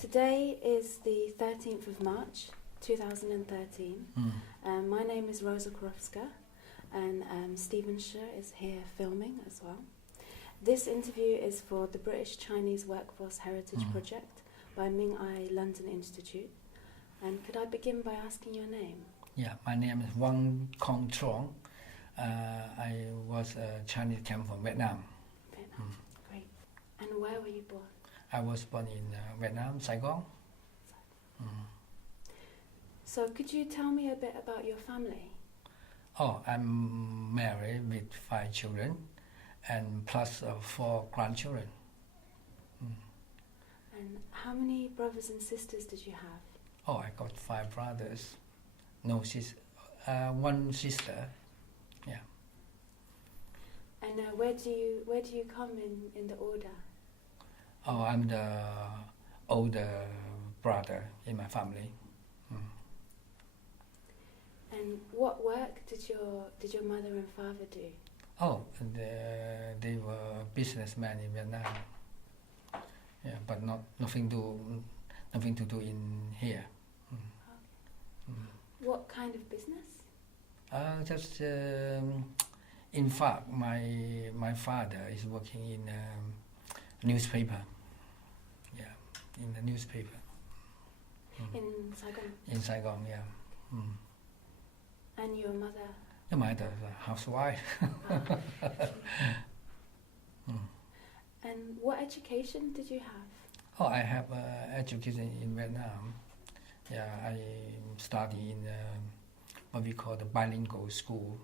Today is the 13th of March 2013. My name is Rosa Korowska, and Stephen Sher is here filming as well. This interview is for the British Chinese Workforce Heritage Project by Ming Ai London Institute. And could I begin by asking your name? Yeah, my name is Cuong Truong. I was a Chinese came from Vietnam. Vietnam, great. And where were you born? I was born in Vietnam, Saigon. So could you tell me a bit about your family? Oh, I'm married with 5 children and plus 4 grandchildren. And how many brothers and sisters did you have? Oh, I got 5 brothers, no sis, 1 sister. Yeah. And where do you come in the order? Oh, I'm the older brother in my family. And what work did your mother and father do? Oh, they were businessmen in Vietnam. Yeah, but nothing to do in here. What kind of business? Just in fact, my father is working in newspaper. Yeah, in the newspaper. In Saigon. In Saigon, yeah. And your mother? The mother is a housewife. And what education did you have? Oh, I have education in Vietnam. Yeah, I study in what we call the bilingual school.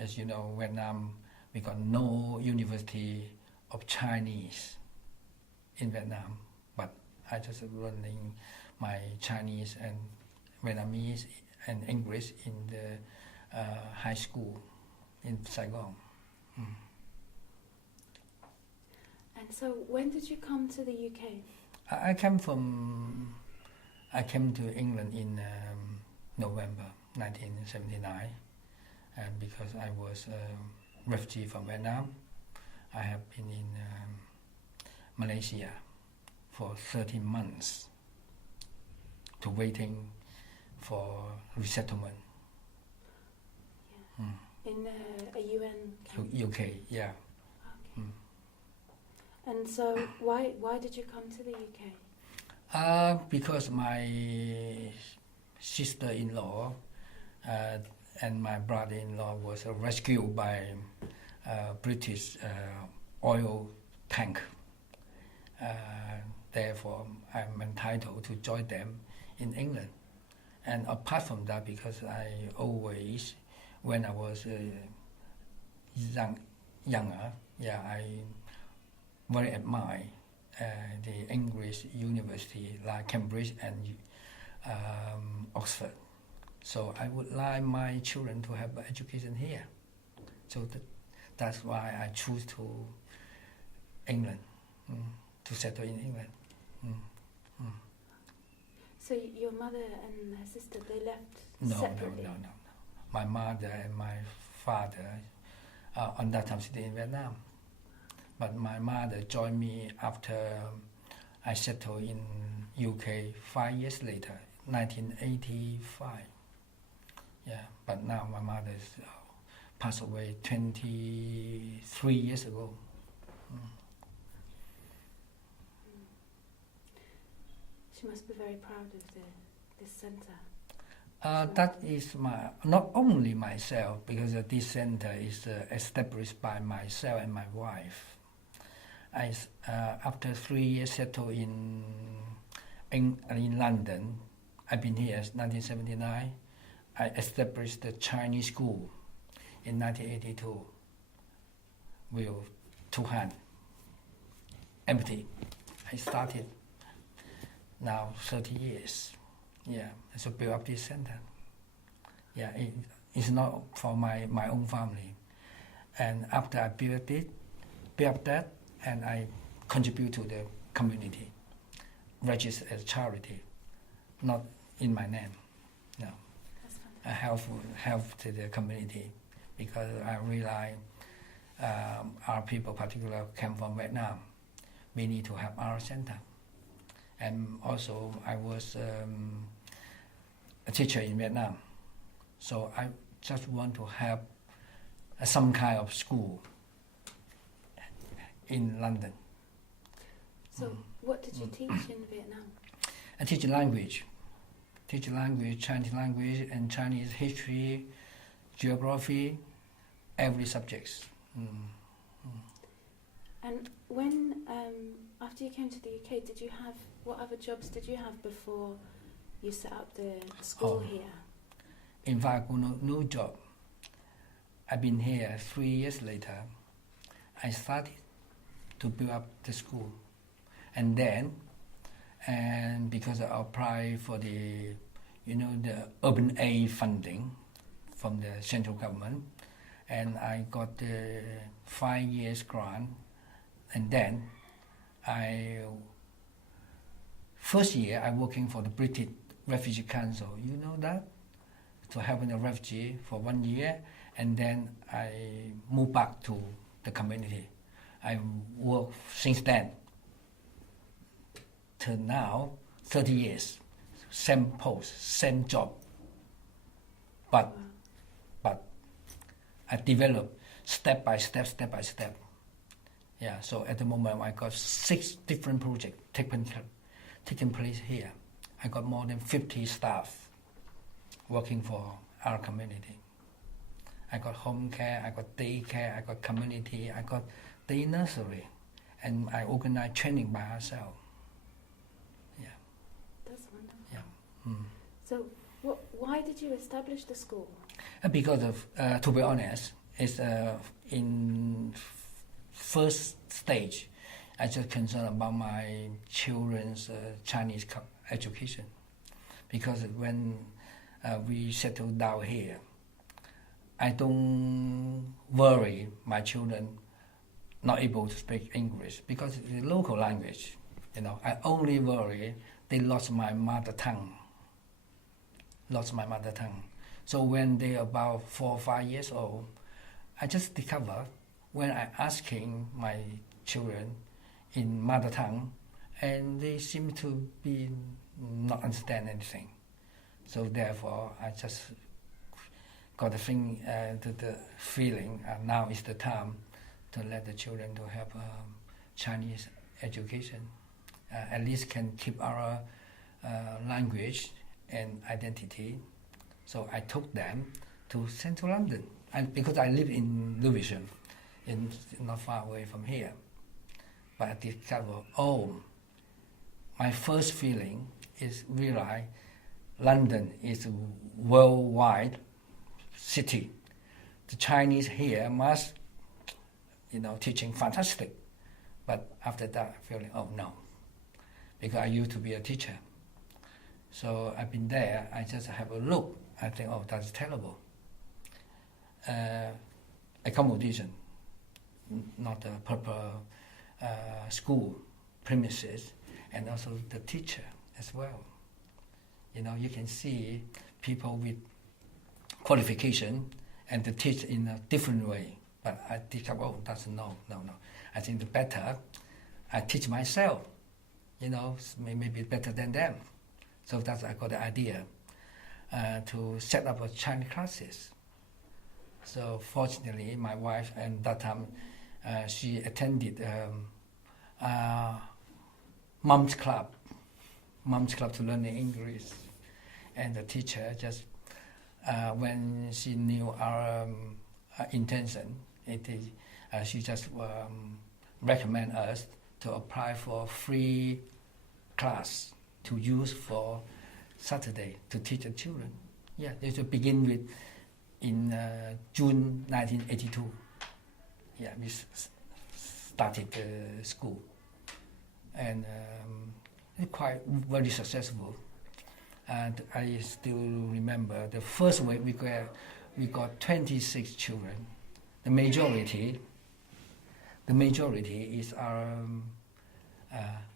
As you know, Vietnam, we got no university of Chinese in Vietnam, but I just learning my Chinese and Vietnamese and English in the high school in Saigon. And so, when did you come to the UK? I came to England in November 1979, and because I was a refugee from Vietnam, I have been in Malaysia for 13 months to waiting for resettlement. Yeah. In a UN camp? UK, yeah. Okay. And so, why did you come to the UK? Because my sister-in-law and my brother-in-law was rescued by British oil tank. Therefore, I'm entitled to join them in England. And apart from that, because I always, when I was younger, yeah, I very admire the English university like Cambridge and Oxford. So I would like my children to have education here. So that's why I choose to England, to settle in England. So your mother and her sister, they left separately? No. My mother and my father on that time stayed in Vietnam. But my mother joined me after I settled in UK 5 years later, 1985. Yeah, but now my mother passed away 23 years ago. She must be very proud of this centre. That is not only myself, because this centre is established by myself and my wife. After 3 years settled in London, I've been here since 1979. I established the Chinese school in 1982 with 2 hands, empty. I started now 30 years. Yeah, so build up this center. Yeah, it's not for my own family. And after I built up that, and I contribute to the community, registered as charity, not in my name. No, I help to the community because I realize our people, particularly, came from Vietnam. We need to have our center. And also I was a teacher in Vietnam. So I just want to have some kind of school in London. So what did you teach in Vietnam? I teach language, Chinese language and Chinese history, geography, every subjects. And when, after you came to the UK, what other jobs did you have before you set up the school here? In fact, no job. I've been here 3 years later. I started to build up the school. And then, because I applied for the urban aid funding from the central government, and I got the 5 years grant. And then, first year I working for the British Refugee Council. You know that? To helping the refugee for 1 year, and then I moved back to the community. I work since then till now, 30 years, same post, same job. But I develop step by step. Yeah, so at the moment I got 6 different projects taking place here. I got more than 50 staff working for our community. I got home care, I got day care, I got community, I got day nursery, and I organize training by ourselves. Yeah. That's wonderful. Yeah. So why did you establish the school? Because of, to be honest, it's in first stage, I just concerned about my children's Chinese education. Because when we settled down here, I don't worry my children not able to speak English because it's a local language. I only worry they lost my mother tongue. So when they're about 4 or 5 years old, I just discover when I asking my children in mother tongue, and they seem to be not understand anything. So therefore, I just got the feeling now is the time to let the children to have Chinese education. At least can keep our language and identity. So I took them to central London, and because I live in Lewisham, not far away from here. But I discovered, my first feeling is realize London is a worldwide city. The Chinese here must, teaching fantastic. But after that, feeling, no. Because I used to be a teacher. So I've been there, I just have a look. I think, that's terrible. Accommodation, not a proper school premises, and also the teacher as well. You can see people with qualification and they teach in a different way. But I think, that's no. I think the better I teach myself, maybe better than them. So that's I got the idea to set up a Chinese classes. So fortunately, my wife, and that time, she attended mom's club to learn English. And the teacher just, when she knew our intention, she just recommend us to apply for free class to use for Saturday to teach the children. Yeah, they should begin with in June 1982. Yeah, we started the school, and it's quite very successful. And I still remember the first week we got 26 children. The majority is our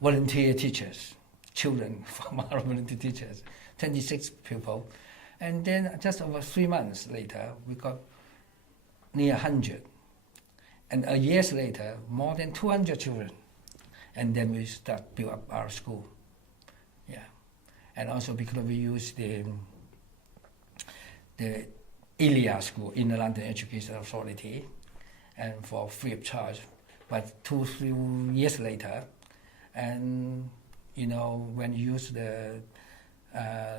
volunteer teachers, children from our volunteer teachers, 26 people. And then just over 3 months later, we got near 100. And a year later, more than 200 children. And then we start build up our school. Yeah, and also because we use the ILEA school in the London Education Authority, and for free of charge. But 2-3 years later, and you know, when you use the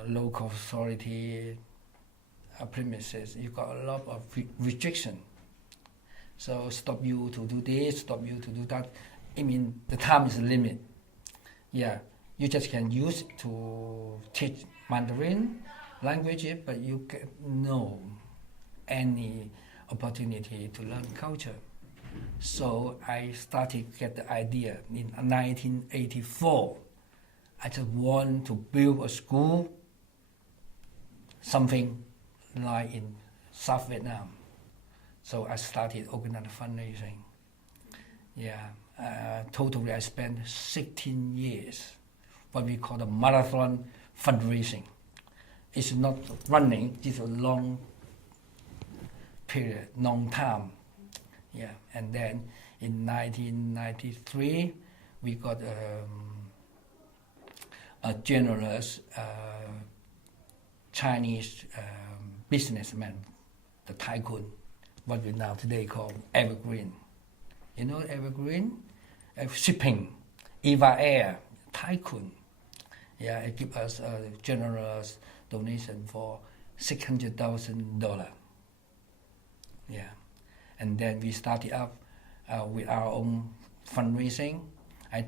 local authority premises, you got a lot of restriction. So stop you to do this, stop you to do that. I mean, the time is a limit. Yeah, you just can use it to teach Mandarin language, but you get no any opportunity to learn culture. So I started to get the idea in 1984. I just want to build a school, something like in South Vietnam. So I started organizing fundraising. Yeah, totally I spent 16 years, what we call the marathon fundraising. It's not running, it's a long period, long time. Yeah, and then in 1993, we got a generous Chinese businessman, the tycoon, what we now today call Evergreen. You know Evergreen? Shipping, Eva Air, tycoon. Yeah, it gave us a generous donation for $600,000. Yeah, and then we started up with our own fundraising. I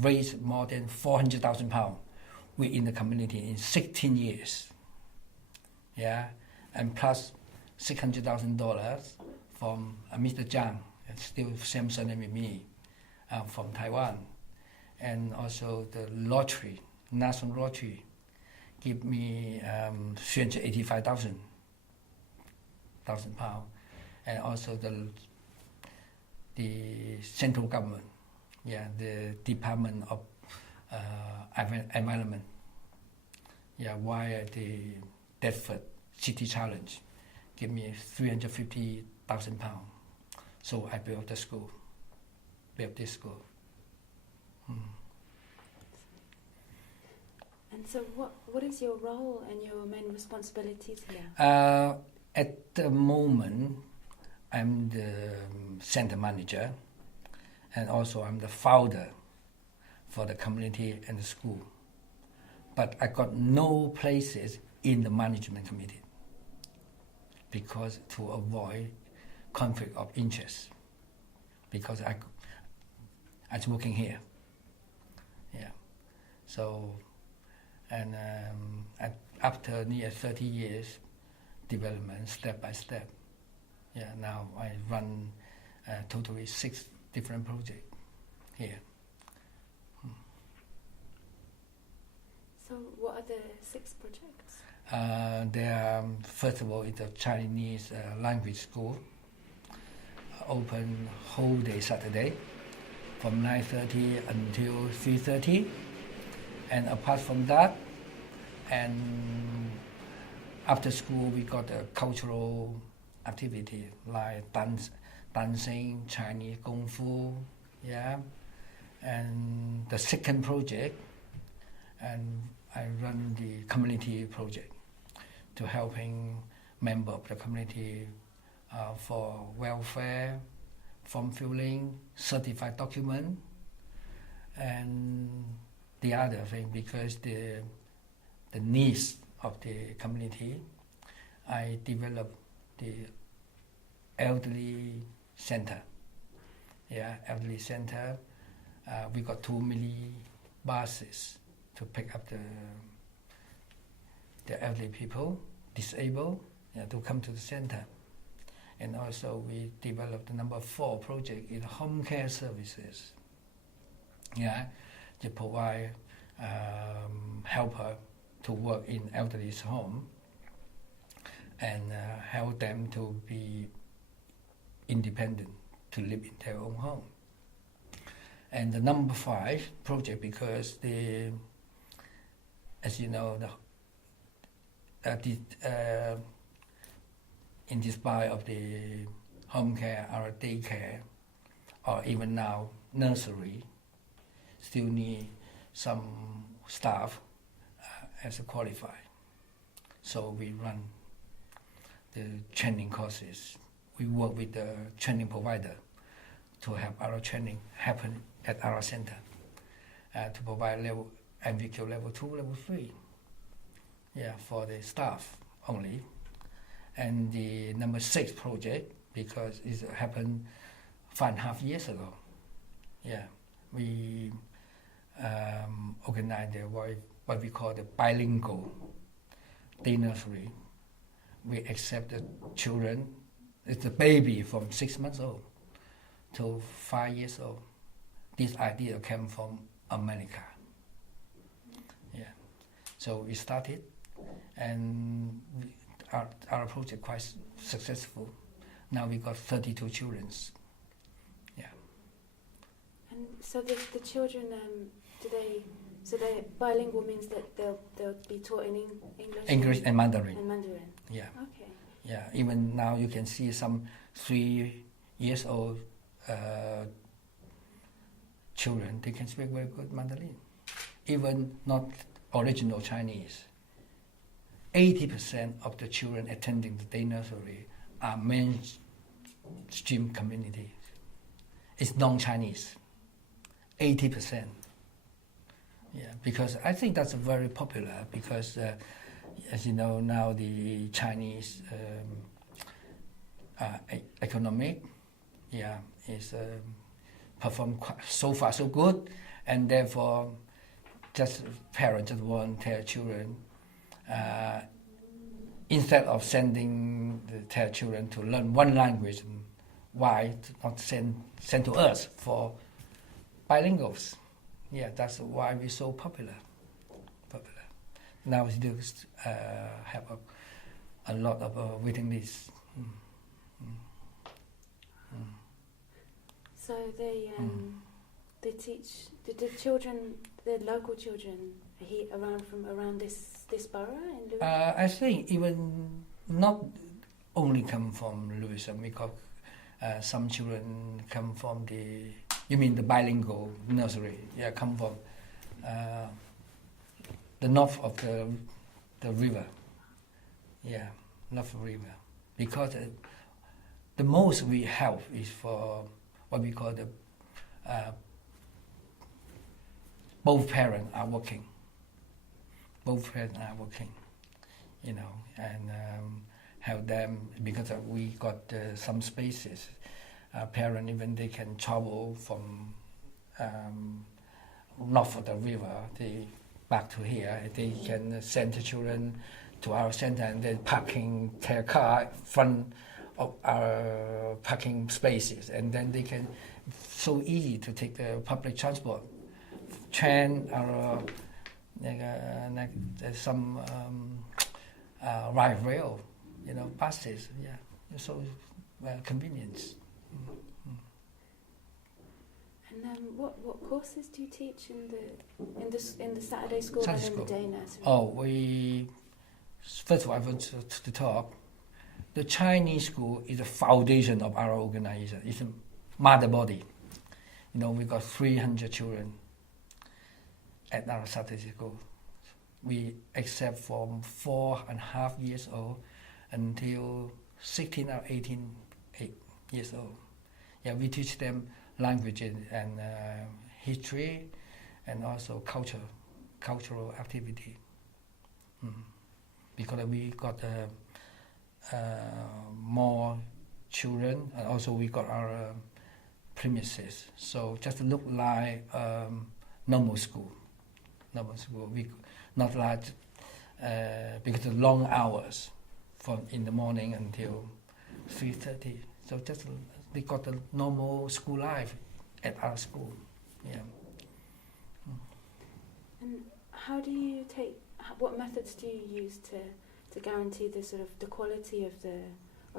raised more than £400,000 within the community in 16 years. Yeah, and plus $600,000 from Mr. Zhang, still same surname with me, from Taiwan, and also the lottery, national lottery, give me £385,000, and also the central government, yeah, the Department of Environment, yeah, via the Deptford City Challenge, give me £350,000. So I built this school. And so what is your role and your main responsibilities here? At the moment, I'm the center manager, and also I'm the founder for the community and the school. But I got no places in the management committee because to avoid conflict of interest, because I was working here. Yeah. So, and after near 30 years development, step by step, yeah, now I run totally 6 different projects here. So what are the 6 projects? First of all, it's a Chinese language school, open whole day Saturday from 9:30 until 3:30. And apart from that, and after school we got a cultural activity like dancing, Chinese Kung Fu, yeah. And the second project, and I run the community project to helping members of the community for welfare, form filling, certified document, and the other thing, because the needs of the community, I developed the elderly center. Yeah, elderly center. We got 2 mini buses to pick up the elderly people, disabled, yeah, to come to the center. And also we developed the number 4 project in home care services. Yeah, to provide helper to work in elderly's home and help them to be independent, to live in their own home. And the number 5 project, because as you know, in despite of the home care or daycare, or even now nursery, still need some staff as a qualified. So we run the training courses. We work with the training provider to have our training happen at our center to provide level MVQ level 2, level 3. Yeah, for the staff only. And the number 6 project, because it happened 5.5 years ago. Yeah, we organized what we call the Bilingual Day Nursery. We accept the children, it's a baby from 6 months old to 5 years old. This idea came from America. Yeah, so we started, and our project quite successful. Now we got 32 children. Yeah. And so the children, so they bilingual means that they'll be taught in English and Mandarin. And Mandarin. Yeah. Okay. Yeah. Even now you can see some 3 years old children. They can speak very good Mandarin, even not original Chinese. 80% of the children attending the day nursery are mainstream community. It's non-Chinese. 80%. Yeah, because I think that's very popular because, as you know, now the Chinese economic, is performed so far so good, and therefore, parents just want their children. Instead of sending their children to learn one language, why not send to us for bilinguals? Yeah, that's why we're so popular. Now we do have a lot of waiting lists. So they teach the children, the local children, from around this borough in Lewisham? I think even not only come from Lewisham, because some children come from you mean the bilingual nursery? Yeah, come from the north of the river. Yeah, north of the river. Because the most we have is for what we call both parents are working. Both parents are working, and help them because we got some spaces. Parents, even they can travel from north of the river, back to here. They can send the children to our center and then parking their car in front of our parking spaces, and then they can so easy to take the public transport, train or some light rail, buses. Yeah, so convenience. And what courses do you teach in the Saturday school Saturday and school. in the day nursery? Oh, first of all, I want to talk. The Chinese school is the foundation of our organization. It's a mother body. We got 300 children at our Saturday school. We accept from 4.5 years old until 16 or 18 years old. Yeah, we teach them languages and history, and also cultural activity. Because we got more children, and also we got our premises. So just look like normal school. We not like because of long hours from in the morning until 3:30. So just we got the normal school life at our school. Yeah. And what methods do you use to guarantee the sort of the quality of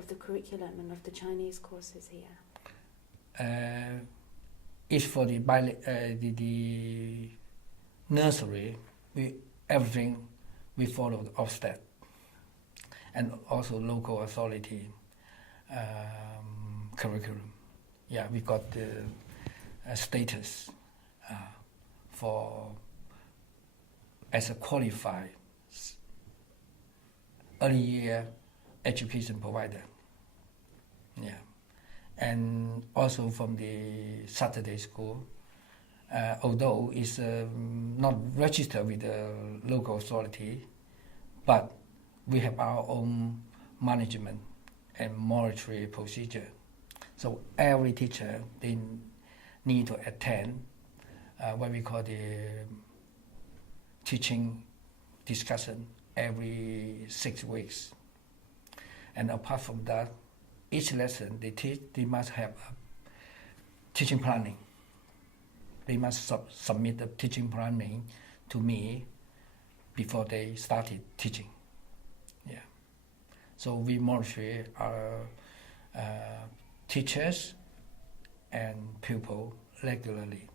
the curriculum and of the Chinese courses here? It's for the nursery. Everything we follow Ofsted and also local authority curriculum. Yeah, we got the status for as a qualified early year education provider. Yeah. And also from the Saturday school, although it's not registered with the local authority, but we have our own management and monetary procedure. So every teacher, they need to attend what we call the teaching discussion every 6 weeks. And apart from that, each lesson they teach, they must have a teaching planning. They must submit the teaching planning to me before they started teaching. Yeah. So we monitor our teachers and pupils regularly.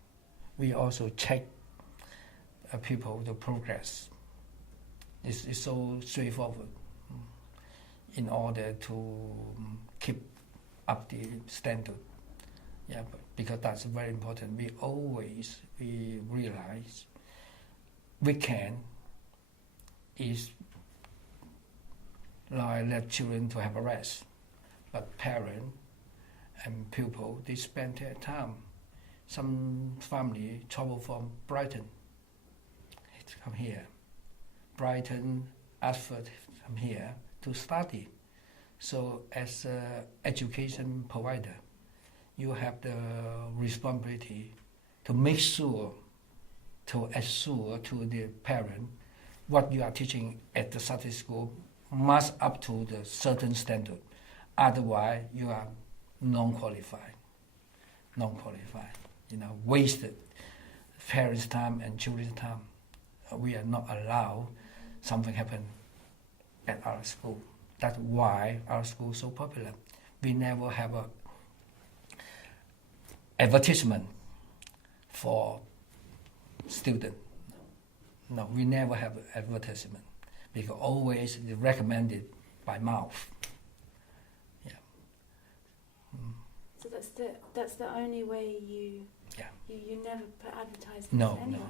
We also check people the progress. It's so straightforward in order to keep up the standard. Yeah, because that's very important. We realize weekend is like let children to have a rest, but parent and pupil, they spend their time. Some family travel from Brighton to come here. Brighton, Ashford, come here to study. So as an education provider, you have the responsibility to make sure, to assure to the parent what you are teaching at the Saturday school must up to the certain standard. Otherwise, you are non-qualified, wasted parents' time and children's time. We are not allowed something happen at our school. That's why our school is so popular. We never have a advertisement for student. No, we never have advertisement because always recommended by mouth. Yeah. So that's the only way you. Yeah. You never put advertisements No. anywhere.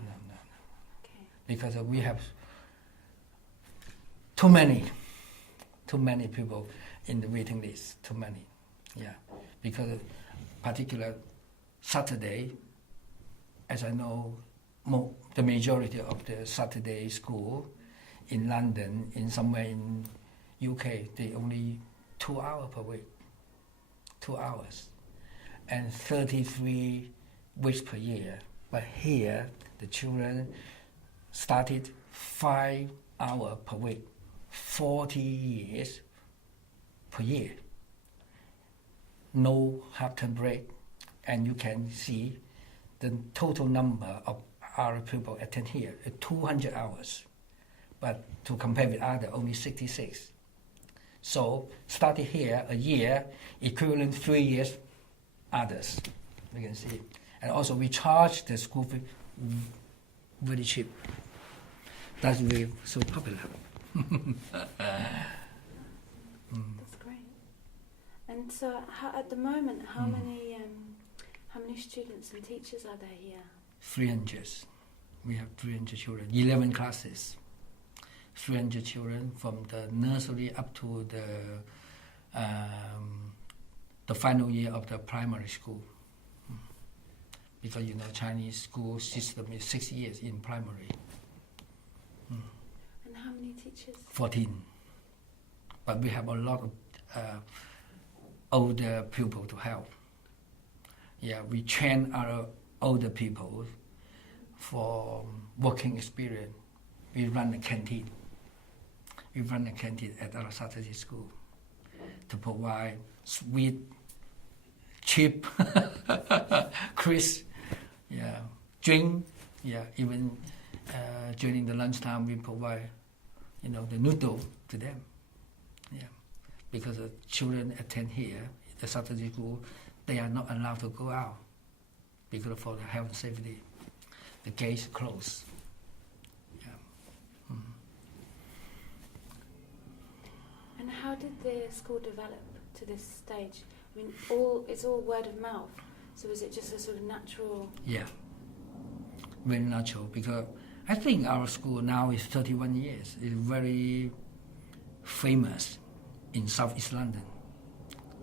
Okay. Because we have too many people in the waiting list. Too many. Yeah. Because particular Saturday, as I know, the majority of the Saturday school in London, in somewhere in UK, they only 2 hours per week. 2 hours. And 33 weeks per year. But here, the children started 5 hours per week, 40 years per year. No half-term break. And you can see the total number of our people attend here, 200 hours. But to compare with others, only 66. So started here a year, equivalent 3 years others. You can see. And also we charge the school fee very cheap. That's why we're so popular. That's great. And so at the moment, how many students and teachers are there here? 300. We have 300 children, 11 classes. 300 children from the nursery up to the final year of the primary school. Because Chinese school system is 6 years in primary. And how many teachers? 14. But we have a lot of older people to help. Yeah, we train our older people for working experience. We run a canteen. We run a canteen at our Saturday school to provide sweet, cheap, crisp, drink. Yeah, even during the lunchtime we provide, the noodle to them. Yeah, because the children attend here, the Saturday school, they are not allowed to go out because for the health and safety. The gates closed. Yeah. Mm-hmm. And how did the school develop to this stage? I mean, it's all word of mouth. So is it just a sort of natural? Yeah, very natural because I think our school now is 31 years. It's very famous in Southeast London.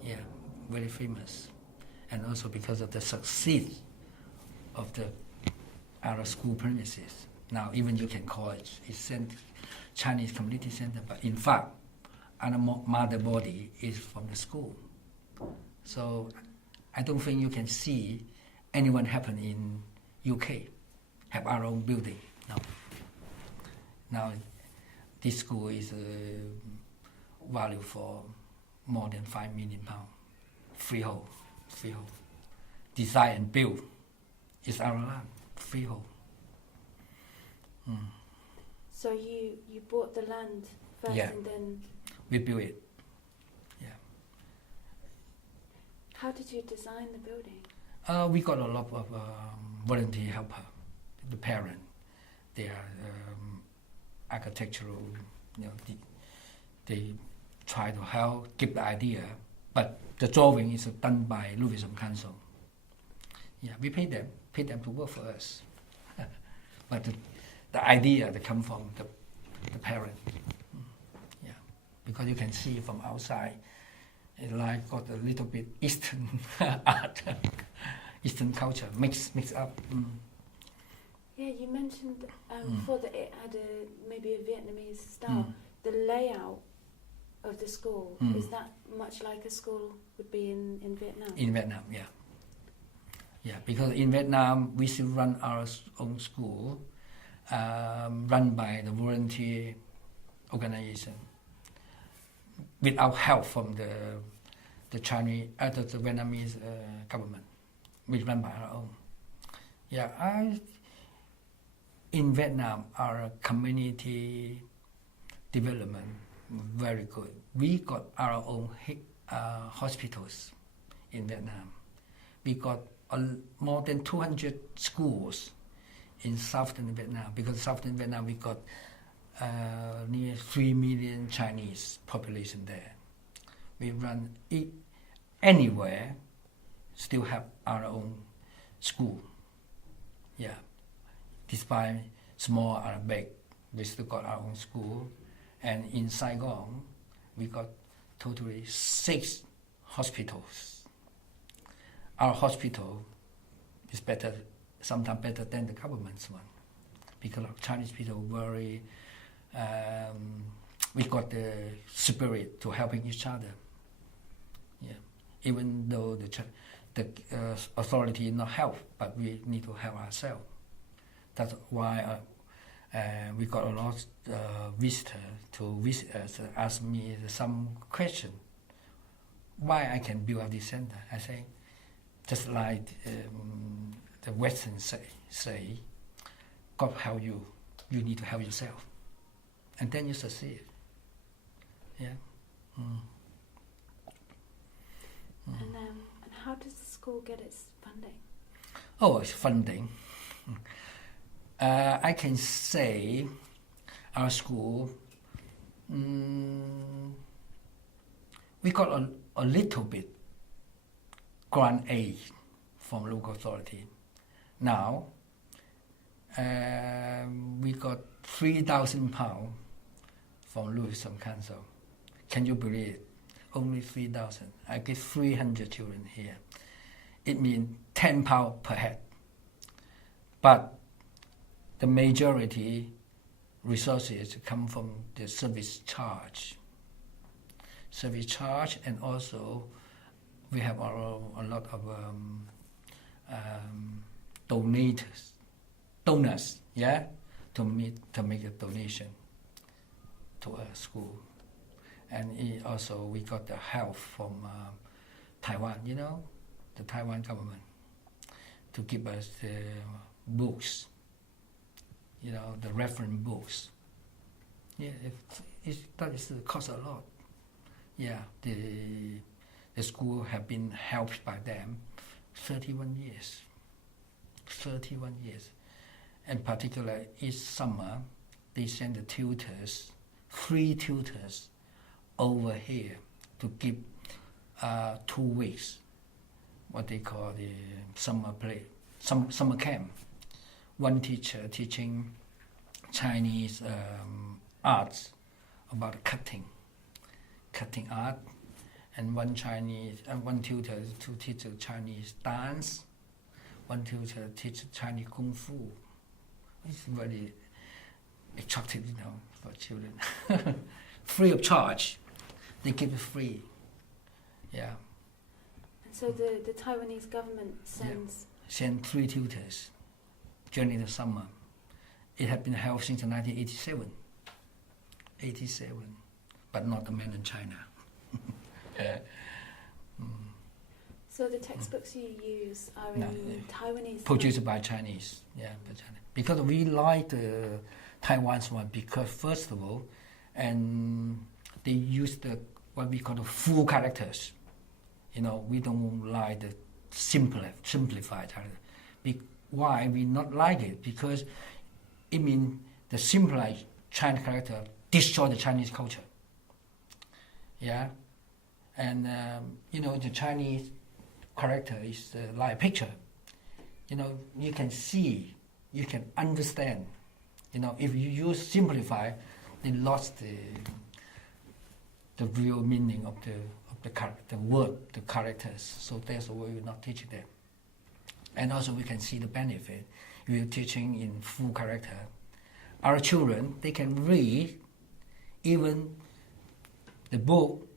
Yeah, very famous. And also because of the success of our school premises. Now even you can call it Chinese Community Centre, but in fact, our mother body is from the school. So I don't think you can see anyone happen in UK, have our own building. No. Now this school is value for more than £5 million. Freehold. Design and build is our land, freehold. So you bought the land first, Yeah. and then We built it. Yeah. how did you design the building? We got a lot of volunteer helper. The parent, they are architectural. They try to help, give the idea, but the drawing is done by Lewisham Council. Yeah, we pay them to work for us. But the idea that come from the parent. Yeah, because you can see from outside, it like got a little bit Eastern art, Eastern culture mix up. Yeah, you mentioned before that it had maybe a Vietnamese style. The layout of the school, is that much like a school would be in Vietnam? In Vietnam, yeah. Yeah, because in Vietnam, we still run our own school, run by the volunteer organization, without help from the Chinese, the Vietnamese government. We run by our own. Yeah, in Vietnam, our community development very good. We got our own hospitals in Vietnam. We got more than 200 schools in southern Vietnam, because southern Vietnam we got near 3 million Chinese population there. We run anywhere, still have our own school. Yeah, despite small or big, we still got our own school. And in Saigon, we got totally 6 hospitals. Our hospital is better, sometimes better than the government's one, because of Chinese people very, we got the spirit to helping each other. Yeah, even though the authority not help, but we need to help ourselves. That's why we got a lot of visitors to visit us, ask me some question. Why I can build up this center? I say, just like the Westerns say, God help you, you need to help yourself. And then you succeed. Yeah. And how does the school get its funding? Oh, it's funding. I can say our school, we got a little bit grant aid from local authority. Now, we got £3,000 from Lewisham Council. Can you believe it? Only 3,000. I get 300 children here. It means £10 per head. But the majority resources come from the service charge. Service charge, and also we have a lot of donors, yeah, to make a donation to a school. And also we got the help from Taiwan, the Taiwan government, to give us the books, the reference books. Yeah, that costs a lot. Yeah, the school have been helped by them 31 years. 31 years. And particularly each summer, they send the tutors, 3 tutors, over here to give 2 weeks, what they call the summer camp. One teacher teaching Chinese arts, about cutting art, and one tutor to teach Chinese dance, one tutor teach Chinese kung fu. It's very attractive, for children. Free of charge. They keep it free. Yeah. And so the Taiwanese government send 3 tutors during the summer. It has been held since 1987. 87, but not the Mandarin China. So the textbooks you use are in Taiwanese? Produced by Chinese, because we like the Taiwan's one, because first of all, and they use what we call the full characters. We don't like the simplified character. Why we not like it? Because it means the simplified Chinese character destroy the Chinese culture. Yeah, and the Chinese character is like a picture. You can see, you can understand. If you use simplify, they lost the real meaning of the word, the characters. So that's why we not teach them. And also we can see the benefit. We are teaching in full character. Our children, they can read even the book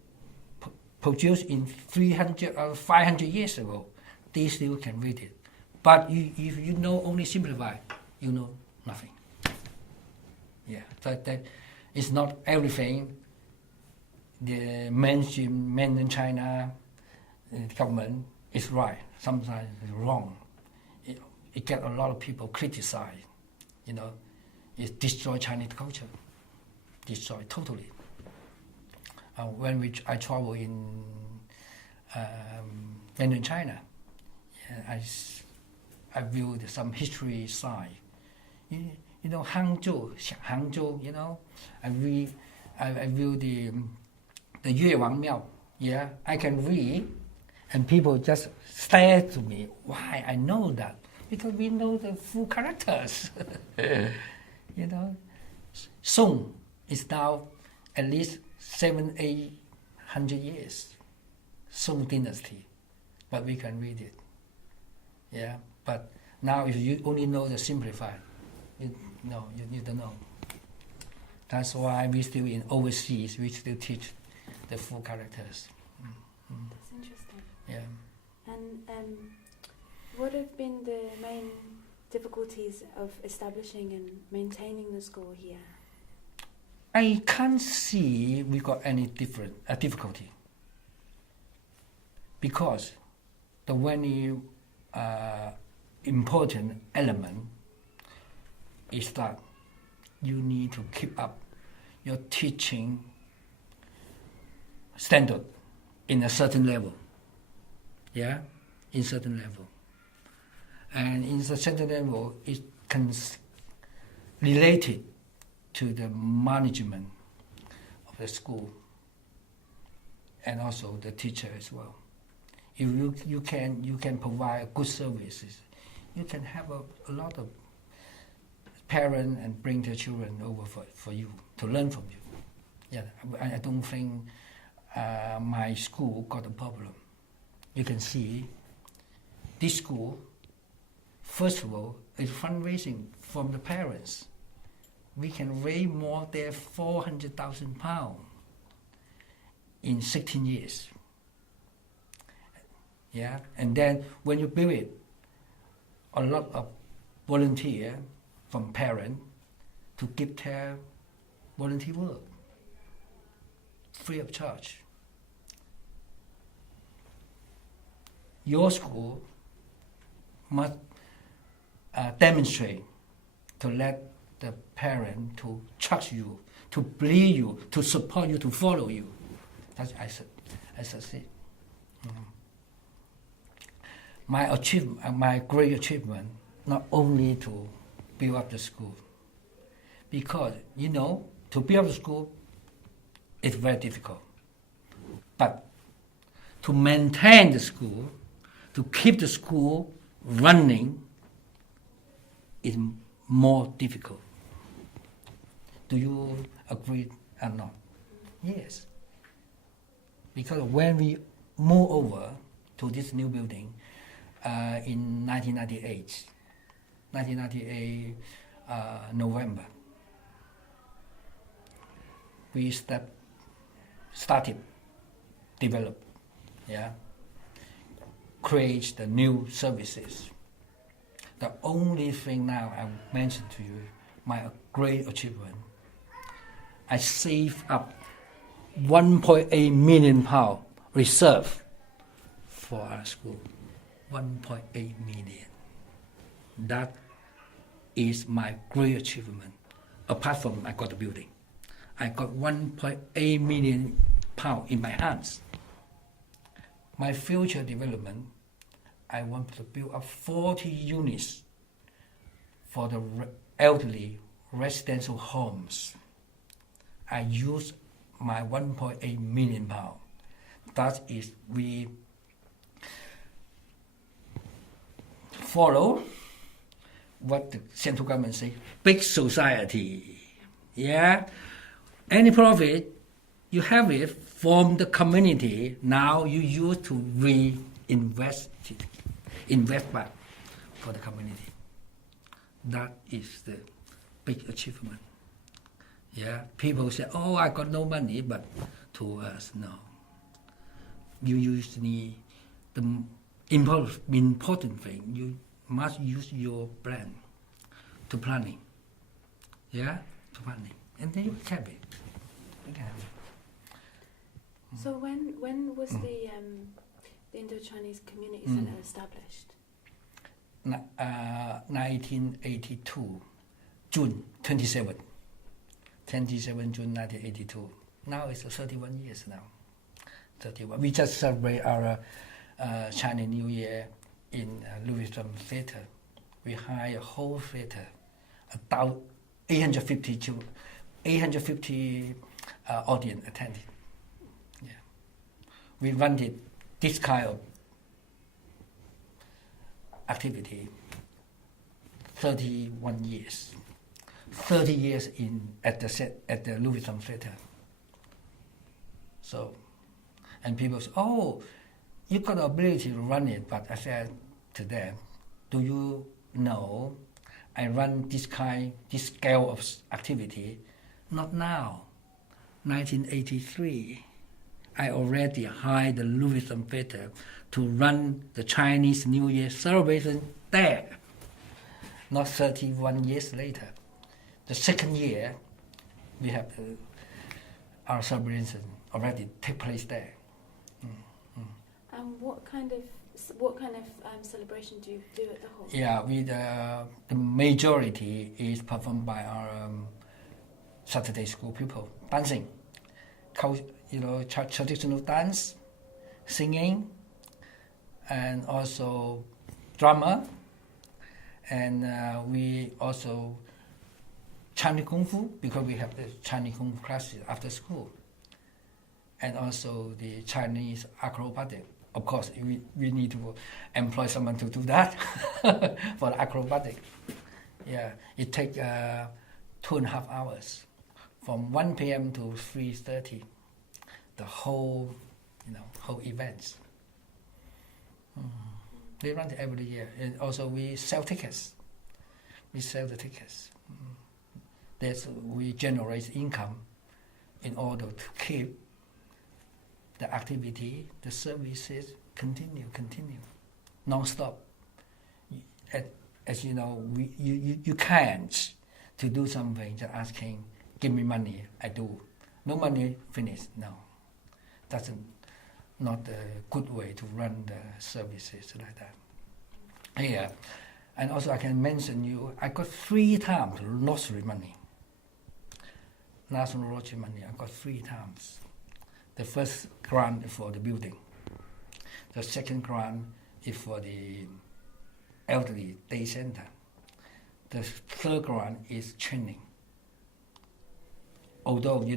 produced in 300 or 500 years ago. They still can read it. But if you know only simplify, you know nothing. Yeah, so that it's not everything. The mainstream Mandarin China government is right. Sometimes it's wrong. It get a lot of people criticize. It destroy Chinese culture. Destroy totally. When I travel in Mandarin China, I view some history side. Hangzhou, I view the Yue Wang Miao. Yeah, I can read, and people just stare to me. Why I know that? Because we know the full characters. Song is now at least 700-800 years. Song dynasty, but we can read it. Yeah, but now if you only know the simplified, you don't know. That's why we still in overseas, we still teach the full characters. That's interesting. Yeah. And what have been the main difficulties of establishing and maintaining the school here? I can't see we got any difficulty, because the very important element is that you need to keep up your teaching standard in a certain level. Yeah, in certain level. And in a certain level, it can related to the management of the school and also the teacher as well. If you can provide good services, you can have a lot of parents and bring their children over for you to learn from you. Yeah, I don't think my school got a problem. You can see this school, first of all, is fundraising from the parents. We can raise more than £400,000 in 16 years. Yeah, and then when you build it, a lot of volunteer from parents to give their volunteer work free of charge. Your school must demonstrate to let the parent to trust you, to believe you, to support you, to follow you. That's I succeed. My great achievement, not only to build up the school, because to build up the school is very difficult, but to maintain the school, to keep the school running, is more difficult. Do you agree or not? Yes. Because when we move over to this new building in 1998 November, we started develop, create the new services. The only thing now I mentioned to you, my great achievement, I saved up 1.8 million pound reserve for our school. 1.8 million. That is my great achievement. Apart from I got the building, I got 1.8 million pound in my hands. My future development, I want to build up 40 units for the elderly residential homes. I use my 1.8 million pound. That is, we follow what the central government say, big society. Any profit, you have it from the community. Now you use to reinvest it, invest back for the community. That is the big achievement. People say, oh, I got no money, but to us, no. You usually, the important thing, you must use your plan to planning. To planning. And then you can have it. So when was the Indo-Chinese Community Centre established? 1982, June 27 June 1982. Now it's 31 years now. 31. We just celebrate our Chinese New Year in Louis Vuitton Theatre. We hire a whole theatre, 850 audience attending. We wanted this kind of activity 31 years. 30 years at the Louis Vuitton Theatre. So, and people say, oh, you got the ability to run it, but I said to them, do you know I run this scale of activity? Not now. 1983, I already hired the Louis Vuitton Theatre to run the Chinese New Year celebration there. Not 31 years later. The second year, we have our celebration already take place there. And what kind of celebration do you do at the hall? The majority is performed by our Saturday school people, dancing, traditional dance, singing, and also drama, and we also Chinese Kung Fu, because we have the Chinese Kung Fu classes after school, and also the Chinese acrobatic. Of course, we need to employ someone to do that for the acrobatic. It takes 2.5 hours, from 1 p.m. to 3:30. The whole events. We run it every year, and also we sell tickets. We sell the tickets. We generate income in order to keep the activity, the services continue, non-stop. As you know, you can't to do something just asking, give me money, I do. No money, finish. No, that's not a good way to run the services like that. And also I can mention you, I got 3 times lottery money. National lottery money, I got 3 times. The first grant is for the building. The second grant is for the elderly day center. The third grant is training. Although, the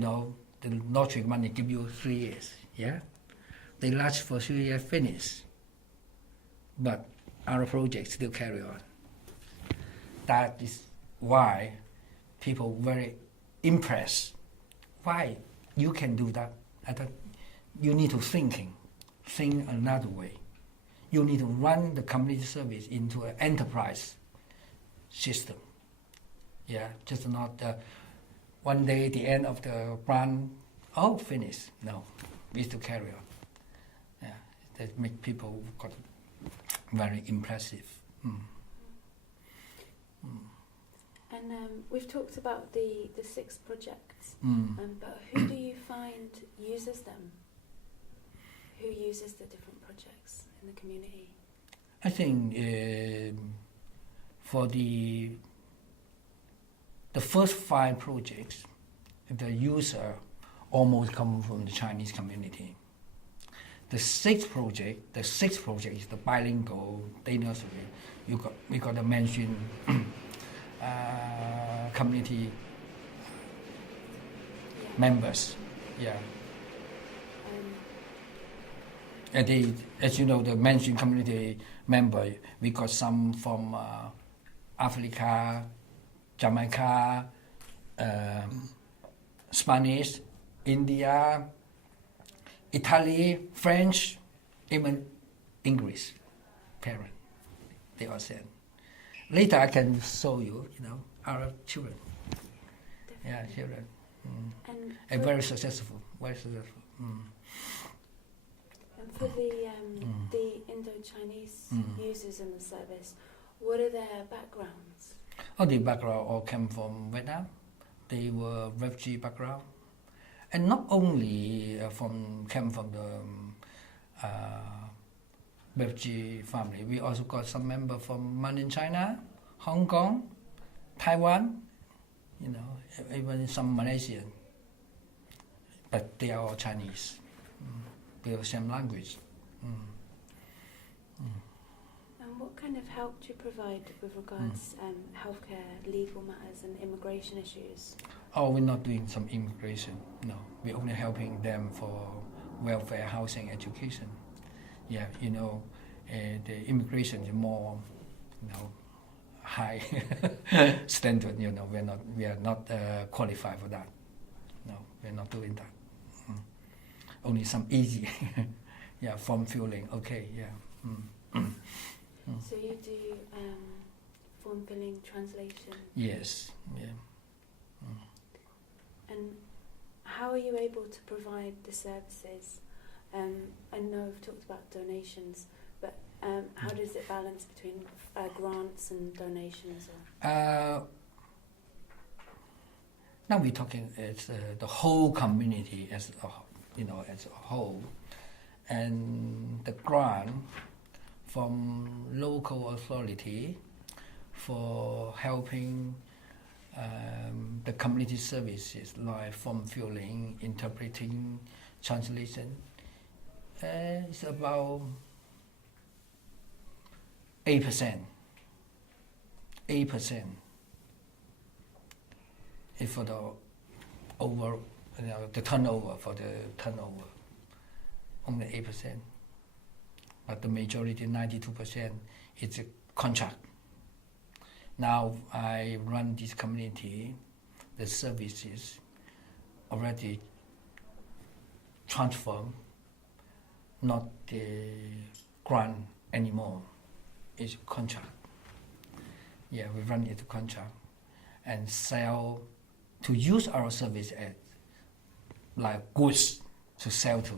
lottery money give you 3 years, They last for 3 years, finish. But our project still carry on. That is why people very impressed. Why you can do that? I thought you need to think another way. You need to run the community service into an enterprise system. Yeah, just not one day at the end of the grant, finished. No, we need to carry on. Yeah, that make people got very impressive. And we've talked about the 6 projects, Mm. but who do you find uses them? Who uses the different projects in the community? I think for the first 5 projects, the user almost come from the Chinese community. The sixth project is the Bilingual Day Nursery. We got to mention community members. Yeah. And they, as you know, the mentioned community member, we got some from Africa, Jamaica, Spanish, India, Italy, French, even English parent. They all send. Later I can show you, our children. Definitely. Yeah, children. And very successful, very successful. And for the Indo-Chinese users in the service, what are their backgrounds? The background all came from Vietnam. They were refugee background. And not only came from the refugee family, we also got some members from Mandarin China, Hong Kong, Taiwan, even some Malaysian. But they are all Chinese. They have the same language. And what kind of help do you provide with regards healthcare, legal matters and immigration issues? We're not doing some immigration, no. We're only helping them for welfare, housing, education. Yeah, the immigration is more, high standard, we are not qualified for that. No, we're not doing that. Only some easy, form filling, okay, yeah. So you do form filling, translation? Yes, yeah. And how are you able to provide the services? I know we've talked about donations, but how does it balance between grants and donations? Now we're talking it's the whole community as a whole, and the grant from local authority for helping the community services like form filling, interpreting, translation. It's about 8%. 8% is for the the turnover, only 8%. But the majority, 92%, is a contract. Now I run this community, the services already transformed, not the grant anymore, it's contract. Yeah, we run it to contract and sell, to use our service as like goods to sell to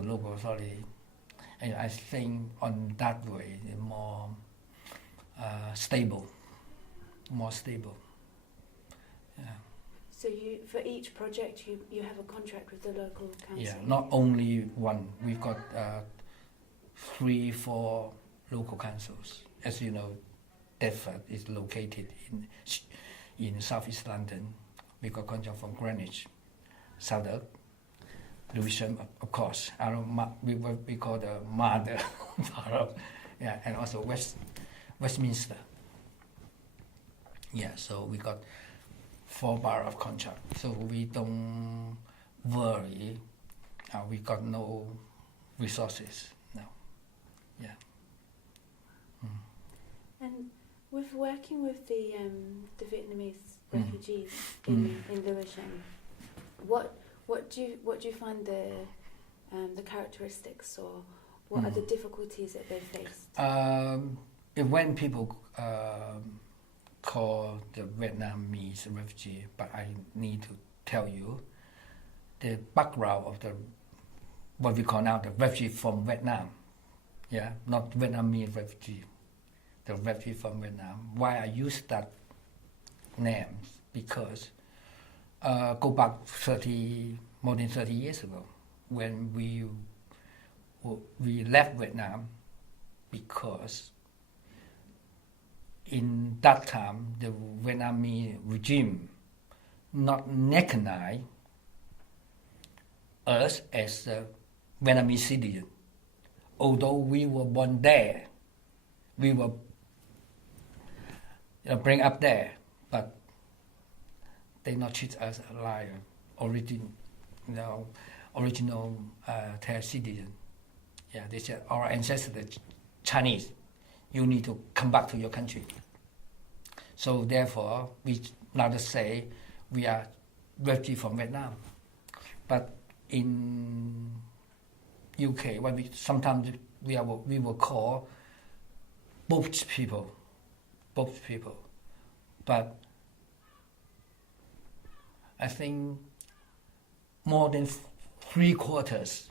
local authority. And I think on that way, it's more stable. Yeah. So for each project, you have a contract with the local council? Yeah, not only one. We've got 3-4 local councils. As you know, Deptford is located in southeast London. We got contract from Greenwich, Southwark, Lewisham, of course. We call the mother borough, and also Westminster. Yeah, so we got 4 borough of contract. So we don't worry. We got no resources now. Yeah. And with working with the Vietnamese refugees in Lewisham. What do you find the characteristics, or what are the difficulties that they faced? When people call the Vietnamese refugee, but I need to tell you the background of the what we call now the refugee from Vietnam. Yeah, not Vietnamese refugee, the refugee from Vietnam. Why I use that name? Because go back more than 30 years ago, when we left Vietnam, because in that time the Vietnamese regime not recognize us as a Vietnamese citizen. Although we were born there, we were bring up there, but they not treat us like original Thai citizen. Yeah, they said our ancestors Chinese. You need to come back to your country. So therefore, we rather say we are refugee from Vietnam. But in UK, when sometimes we will call both people. But I think more than 3/4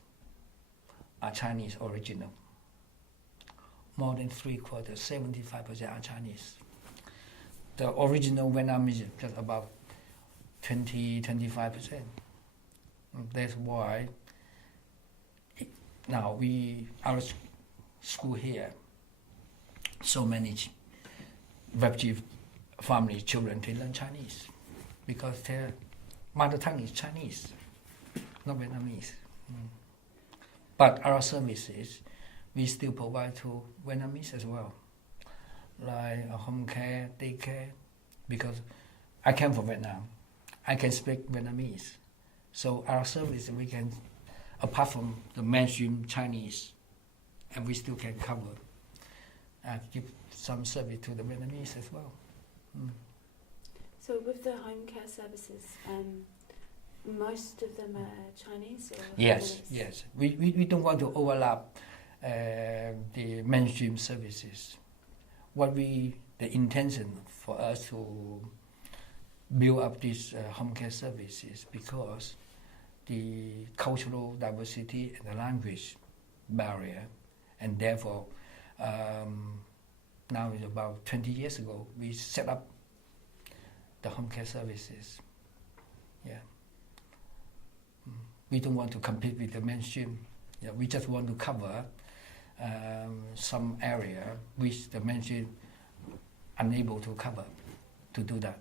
are Chinese original. More than 3/4, 75% are Chinese. The original Vietnamese just about 25%. That's why now our school here, so many refugee family children, they learn Chinese because their mother tongue is Chinese, not Vietnamese. But our services, we still provide to Vietnamese as well, like home care, daycare, because I came from Vietnam. I can speak Vietnamese. So our service, we can, apart from the mainstream Chinese, and we still can cover, give some service to the Vietnamese as well. So with the home care services, most of them are Chinese? Or yes, Vietnamese? yes. We don't want to overlap the mainstream services. The intention for us to build up these home care services, because the cultural diversity and the language barrier, and therefore now it's about 20 years ago we set up the home care services. Yeah. We don't want to compete with the mainstream. Yeah, we just want to cover some area which the mainstream unable to cover, to do that.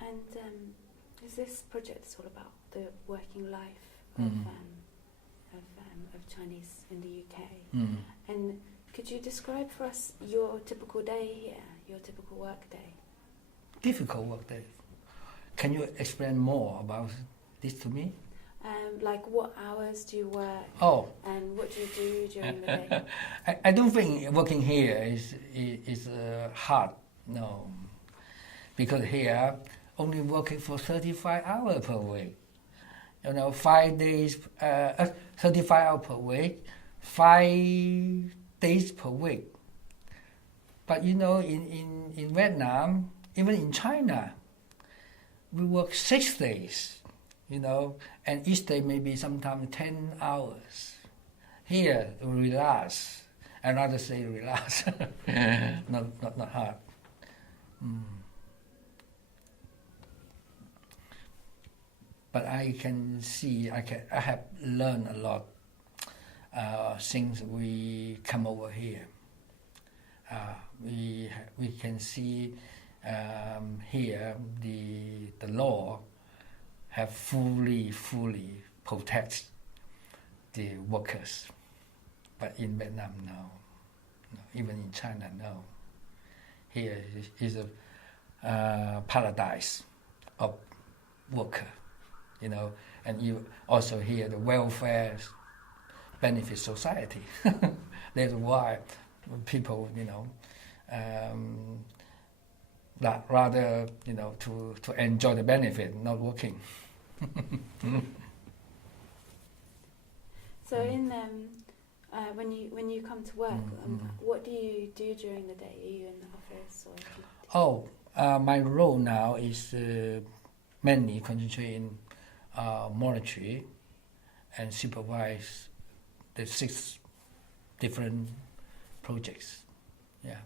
And is this project all about the working life of Chinese in the UK? And could you describe for us your typical day here, your typical work day? Difficult work day. Can you explain more about this to me? Like what hours do you work? Oh. And what do you do during the day? I don't think working here is hard, no. Because here, only working for 35 hours per week. 5 days, 35 hours per week, 5 days per week. But in Vietnam, even in China, we work 6 days, and each day maybe sometimes 10 hours. Here, relax. I'd rather say relax, not hard. But I can see, I have learned a lot since we come over here. We can see here the law have fully protect the workers. But in Vietnam, no. Even in China, no. Here is a paradise of worker. And you also hear the welfare benefit society. That's why people, that rather, to enjoy the benefit, not working. So when you come to work, what do you do during the day? Are you in the office or? My role now is mainly concentrating monitoring and supervise the 6 different projects. Yeah,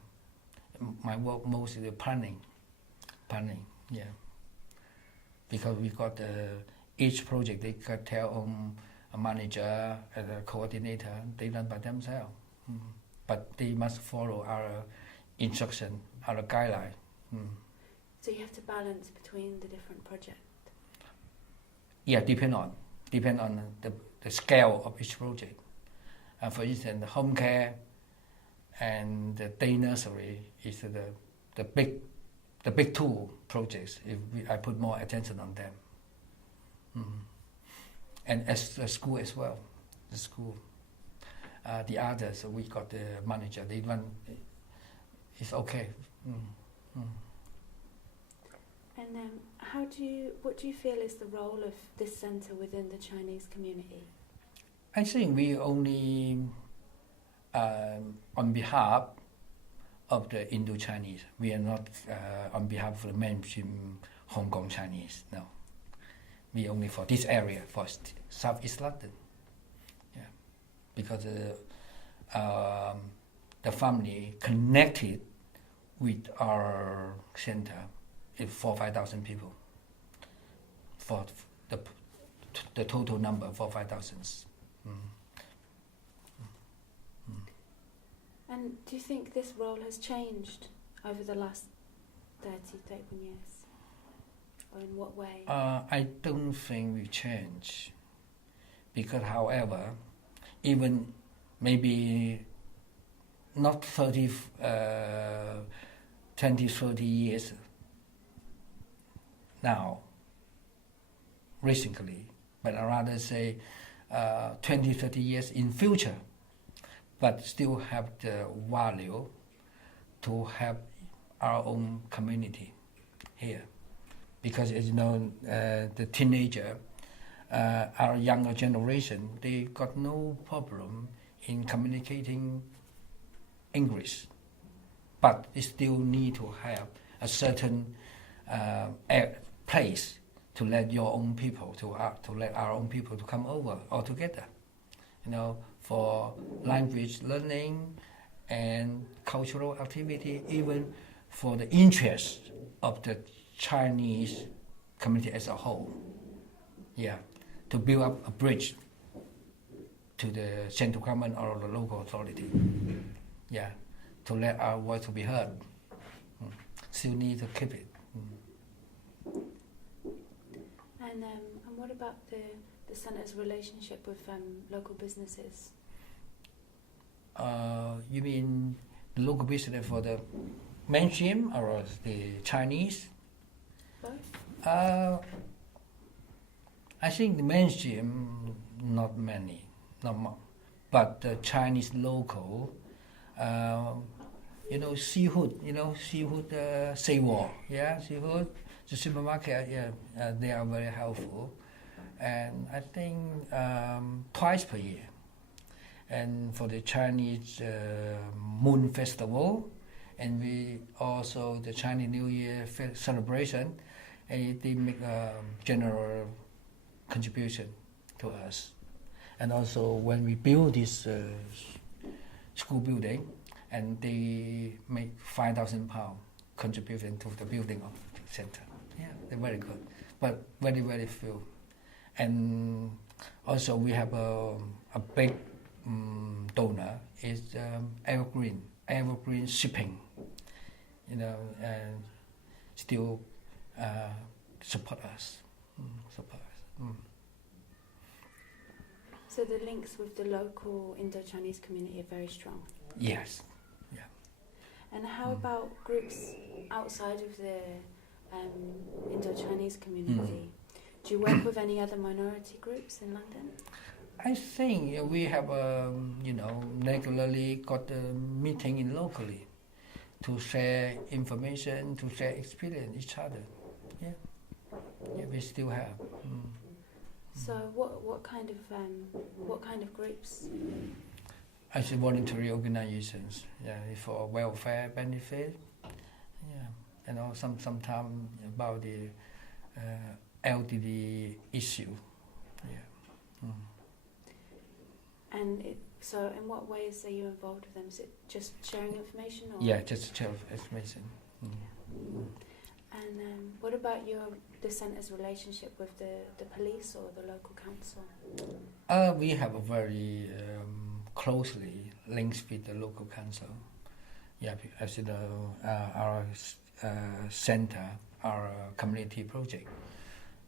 my work mostly planning. Yeah, because we got each project they got their own manager and a coordinator. They run by themselves, but they must follow our instruction, our guideline. So you have to balance between the different projects. Yeah, depend on the scale of each project. For instance, the home care and the day nursery is the big 2 projects. I put more attention on them, and as the school as well. The school, the others we got the manager. They run. It's okay. And what do you feel is the role of this centre within the Chinese community? I think we only, on behalf of the Indo-Chinese, we are not on behalf of the mainstream Hong Kong Chinese, no. We only for this area, for South East London. Yeah, because the family connected with our centre is 4,000 or 5,000 people. For the total number, 4,000 or 5,000. And do you think this role has changed over the last 31 years? Or in what way? I don't think we change. Because, however, even maybe not 20, 30 years now, recently, but I rather say 20, 30 years in future, but still have the value to have our own community here. Because as you know, the teenager, our younger generation, they got no problem in communicating English, but they still need to have a certain place to let your own people, to let our own people to come over all together, for language learning and cultural activity, even for the interest of the Chinese community as a whole. Yeah, to build up a bridge to the central government or the local authority. Yeah, to let our voice to be heard. Still need to keep it. And what about the centre's relationship with local businesses? You mean the local business for the mainstream or the Chinese? Both? I think the mainstream, not many, not much. But the Chinese local, seafood, seafood, seafood, seafood, the supermarket, they are very helpful. And I think twice per year. And for the Chinese Moon Festival, and we also the Chinese New Year celebration, and they make a general contribution to us. And also when we build this school building, and they make £5,000 contribution to the building of the center. Yeah, they're very good, but very, very few. And also we have a big donor is Evergreen Shipping, and still support us. So the links with the local Indo-Chinese community are very strong? Yes, yeah. And how about groups outside of the Indo-Chinese community? Do you work with any other minority groups in London? I think we have, regularly got a meeting in locally. to share information, to share experience each other. Yeah, we still have. So what kind of groups? I say voluntary organizations, for welfare benefit. Yeah, sometimes about the elderly issue. Yeah. And so, in what ways are you involved with them? Is it just sharing information? Or? Yeah, just share information. And what about the centre's relationship with the police or the local council? We have a very closely links with the local council. Yeah, as you know, our centre, our community project,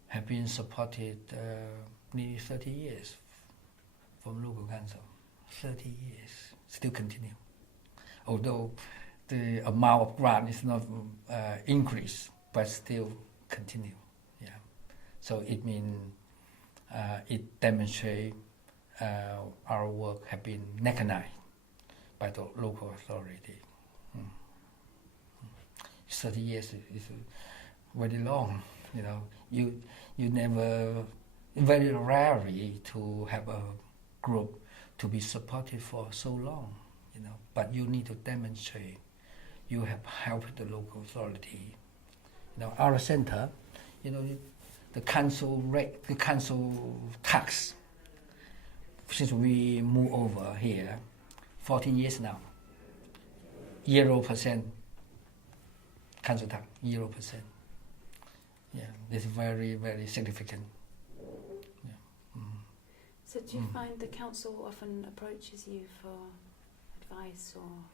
have been supported nearly 30 years from local council. 30 years, still continue. Although the amount of grant is not increased, but still continue. Yeah. So it means it demonstrates our work have been recognized by the local authority. 30 years is very long. You never, very rarely to have a group to be supported for so long. But you need to demonstrate you have helped the local authority. Our center, the council rate, the council tax, since we moved over here, 14 years now, 0% council tax, 0%. Yeah, it's very, very significant. Yeah. So do you find the council often approaches you for advice or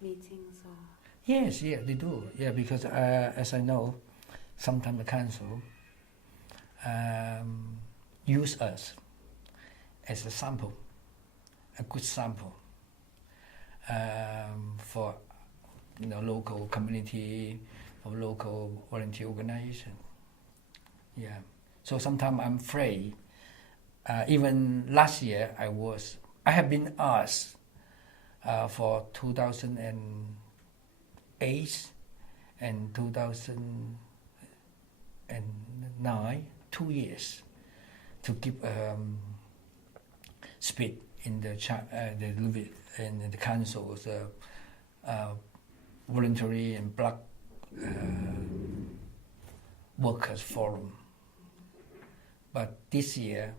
meetings or? Yes, they do. Yeah, because as I know, sometimes the council use us as a sample, a good sample for local community, for local volunteer organization. Yeah. So sometimes I'm afraid. Even last year, I have been asked for 2008 and 2009, 2 years, to give speech in the council's voluntary and black workers forum. But this year,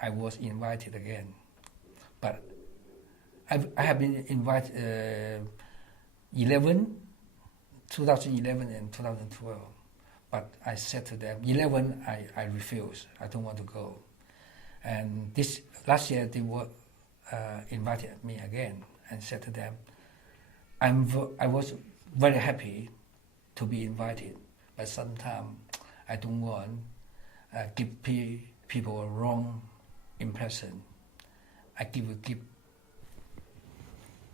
I was invited again. But I have been invited 2011 and 2012. But I said to them, 11 I refuse. I don't want to go. And last year they were invited me again and said to them, I was very happy to be invited, but sometimes I don't want give people a wrong impression. I give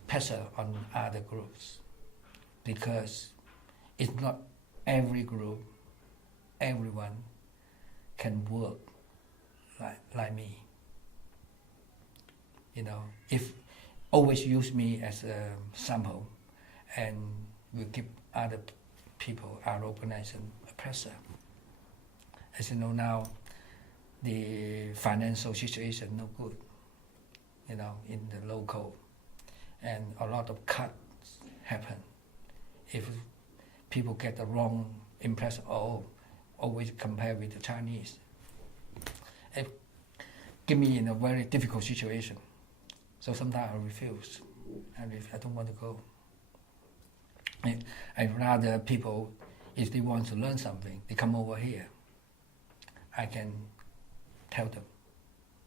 pressure on other groups because it's not every group, everyone can work like me. If always use me as a sample and will give other people, our organization, a pressure. As you know now, the financial situation no good, in the local, and a lot of cuts happen. If people get the wrong impression, always compare with the Chinese, it give me in a very difficult situation. So sometimes I refuse. I don't want to go. I'd rather people, if they want to learn something, they come over here. I can tell them,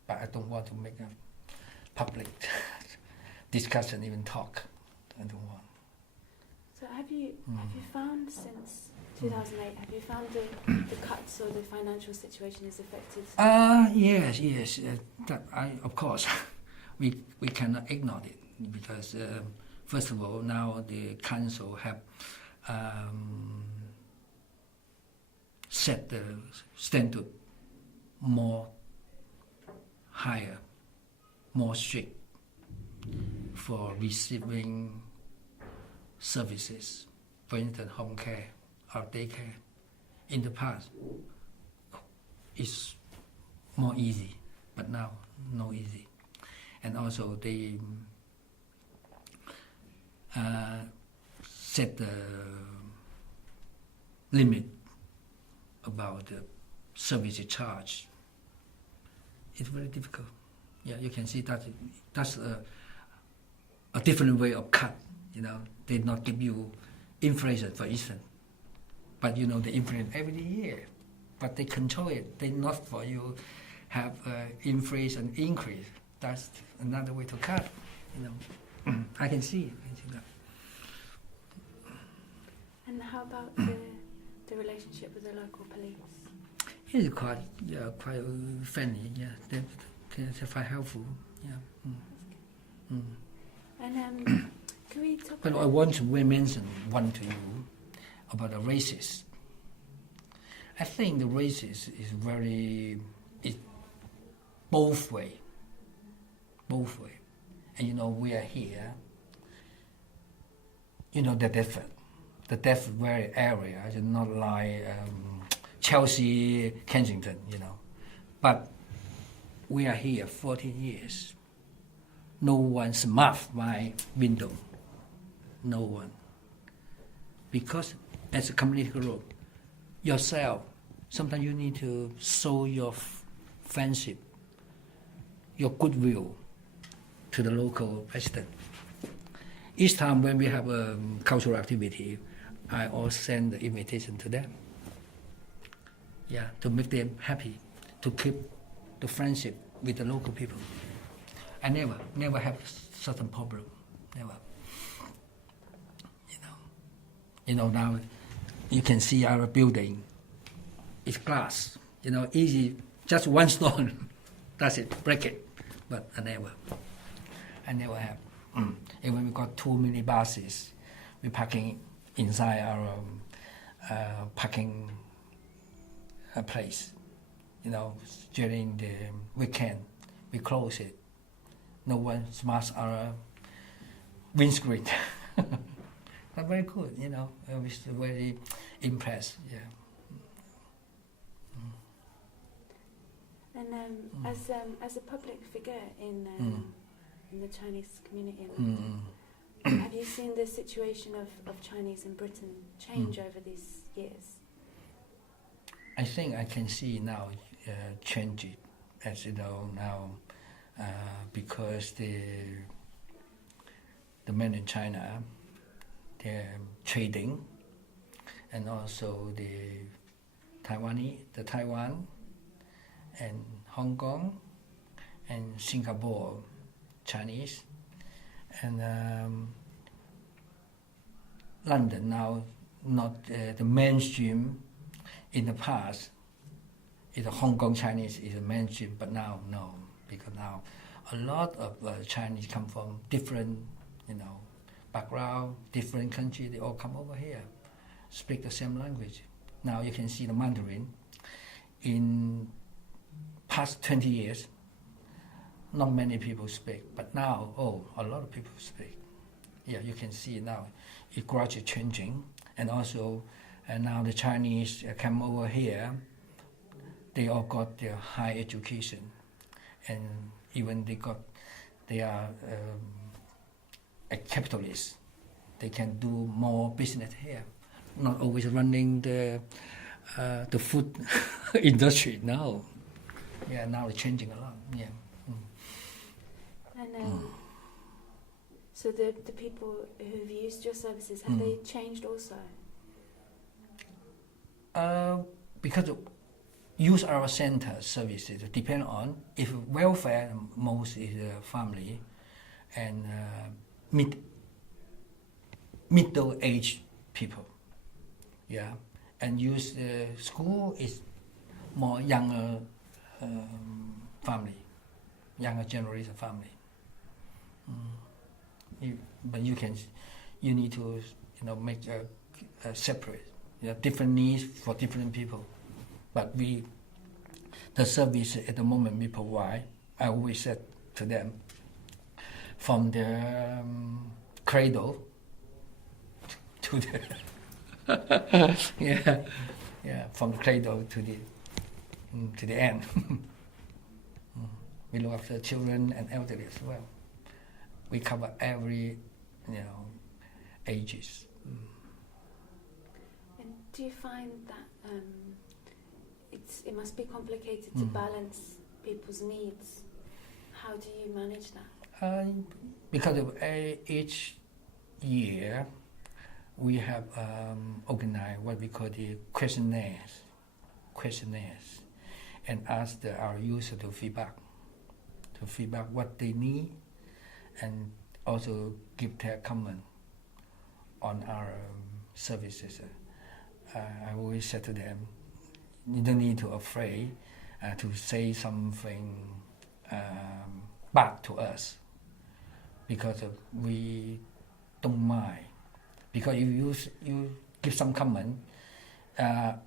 but I don't want to make a public discussion, even talk. I don't want. So have you found since 2008, have you found the cuts or the financial situation has affected? Yes. Of course, we cannot ignore it because first of all, now the council have set the standard more higher, more strict for receiving services, for instance, home care or daycare. In the past, it's more easy, but now no easy. And also they set the limit about the service charge. It's very difficult. Yeah, you can see that that's a different way of cut. They not give you inflation, for instance, but the inflation every year, but they control it. They not for you have inflation increase. That's another way to cut. I can see that. And how about the relationship with the local police? It's quite friendly. Yeah, they're quite helpful. Yeah. And can we talk? But I want to mention one to you about the races. I think the races is it's both way. And we are here. The deaf very area is not like Chelsea, Kensington, But we are here 14 years. No one smashed my window. No one. Because as a community group, yourself, sometimes you need to show your friendship, your goodwill to the local resident. Each time when we have a cultural activity, I always send the invitation to them. Yeah, to make them happy, to keep the friendship with the local people. I never have certain problem, never. Now you can see our building. It's glass, easy, just one stone. That's it, break it. But I never have. And when we got 2 minibuses, we're parking inside our parking place. During the weekend, we close it. No one smashed our windscreen. But very good, I was very impressed. Yeah. And as a public figure in the Chinese community, have you seen the situation of Chinese in Britain change over these years? I think I can see now change it, as you know now, because the men in China, they're trading, and also the Taiwan, and Hong Kong, and Singapore, Chinese, and London now not the mainstream. In the past, the Hong Kong Chinese is a mainstream, but now no, because now a lot of Chinese come from different, background, different country. They all come over here, speak the same language. Now you can see the Mandarin. In past 20 years, not many people speak, but now, a lot of people speak. Yeah, you can see now it gradually changing, and also now the Chinese come over here. They all got their high education, and even they are a capitalist. They can do more business here, not always running the food industry now. Yeah, now it's changing a lot. Yeah. And so the people who've used your services, have they changed also? Because use our center services depend on if welfare most is family and middle aged people. Yeah, and use school is more younger family, younger generation family. But you need to make a separate. Different needs for different people, but the service at the moment we provide, I always said to them, from the cradle to the from the cradle to the end. We look after children and elderly as well. We cover every ages. And do you find that it must be complicated to balance people's needs? How do you manage that? Because of each year, we have organized what we call the questionnaires, and ask our users to feedback what they need, and also give their comment on our services. I always say to them, you don't need to afraid to say something bad to us, because we don't mind. Because if you give some comment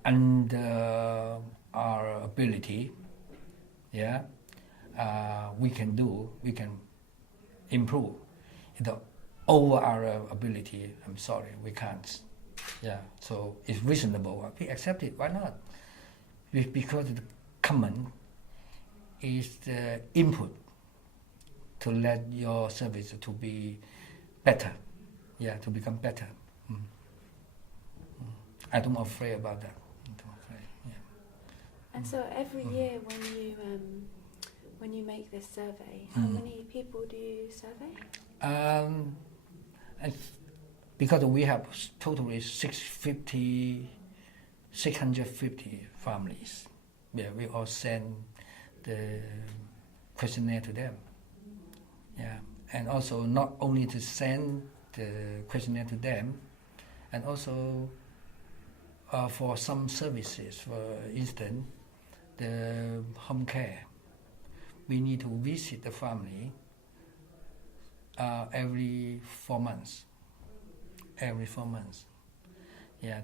under our ability, we can improve. Over our ability, I'm sorry, we can't. So it's reasonable. We accept it. Why not? Because the comment is the input to let your service to be better, to become better. I don't afraid about that. And so every year when you make this survey, how many people do you survey? Because we have totally 650 families. We all send the questionnaire to them. And also not only to send the questionnaire to them, and also for some services, for instance, the home care, we need to visit the family every 4 months.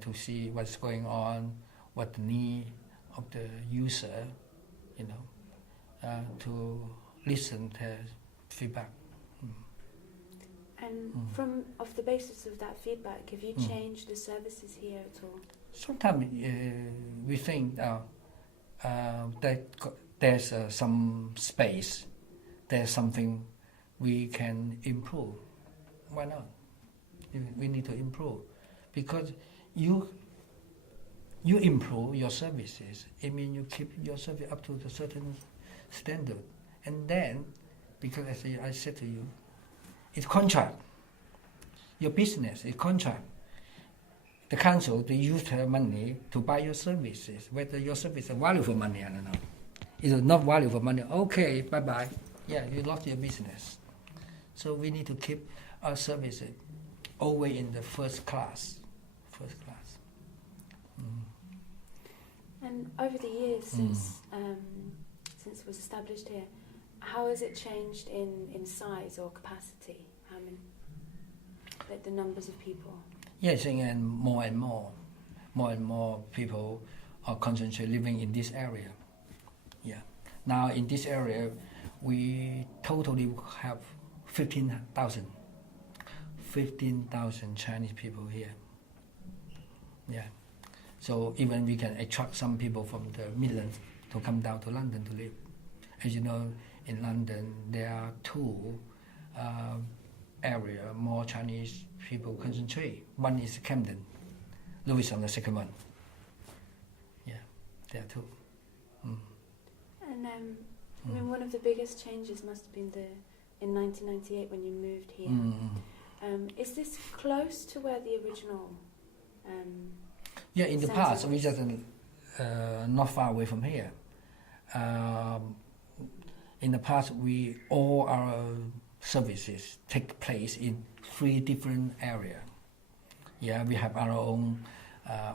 To see what's going on, what the need of the user, to listen to feedback. And from off the basis of that feedback, have you changed the services here at all? Sometimes we think that there's some space, there's something we can improve. Why not? We need to improve, because you improve your services. It means you keep your service up to the certain standard, and then, because I said to you, it's contract. Your business is contract. The council, they use their money to buy your services. Whether your service is value for money, I don't know. If it's not value for money, okay, bye-bye. You lost your business. So we need to keep our services always in the first class. And over the years since it was established here, how has it changed in size or capacity? How many, like the numbers of people? Yes, and more people are concentrated living in this area. Now in this area, we totally have 15,000 Chinese people here. So even we can attract some people from the Midlands to come down to London to live. As you know, in London there are two areas more Chinese people concentrate. One is Camden, Lewisham, the second one. There are two. And I mean, one of the biggest changes must have been in 1998 when you moved here. Is this close to where the original? In the past we just not far away from here. In the past, all our services take place in 3 different areas. We have our own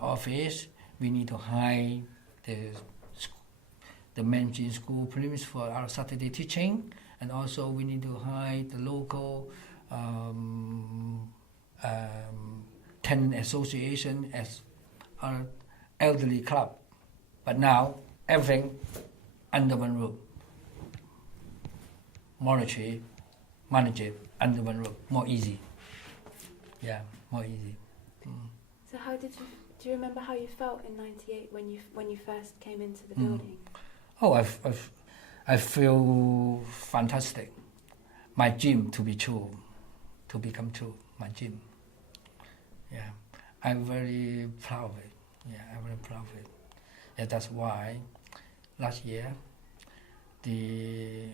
office. We need to hire the Mandarin school premises for our Saturday teaching, and also we need to hire the local tenant association as our elderly club. But now everything under one roof. Monetary, manage it under one roof. More easy. More easy. So how did you? Do you remember how you felt in '98 when you first came into the building? Oh, I feel fantastic. My dream to be true, to become true. My dream. Yeah, I'm very proud of it. Yeah, I'm very proud of it. Yeah, that's why last year the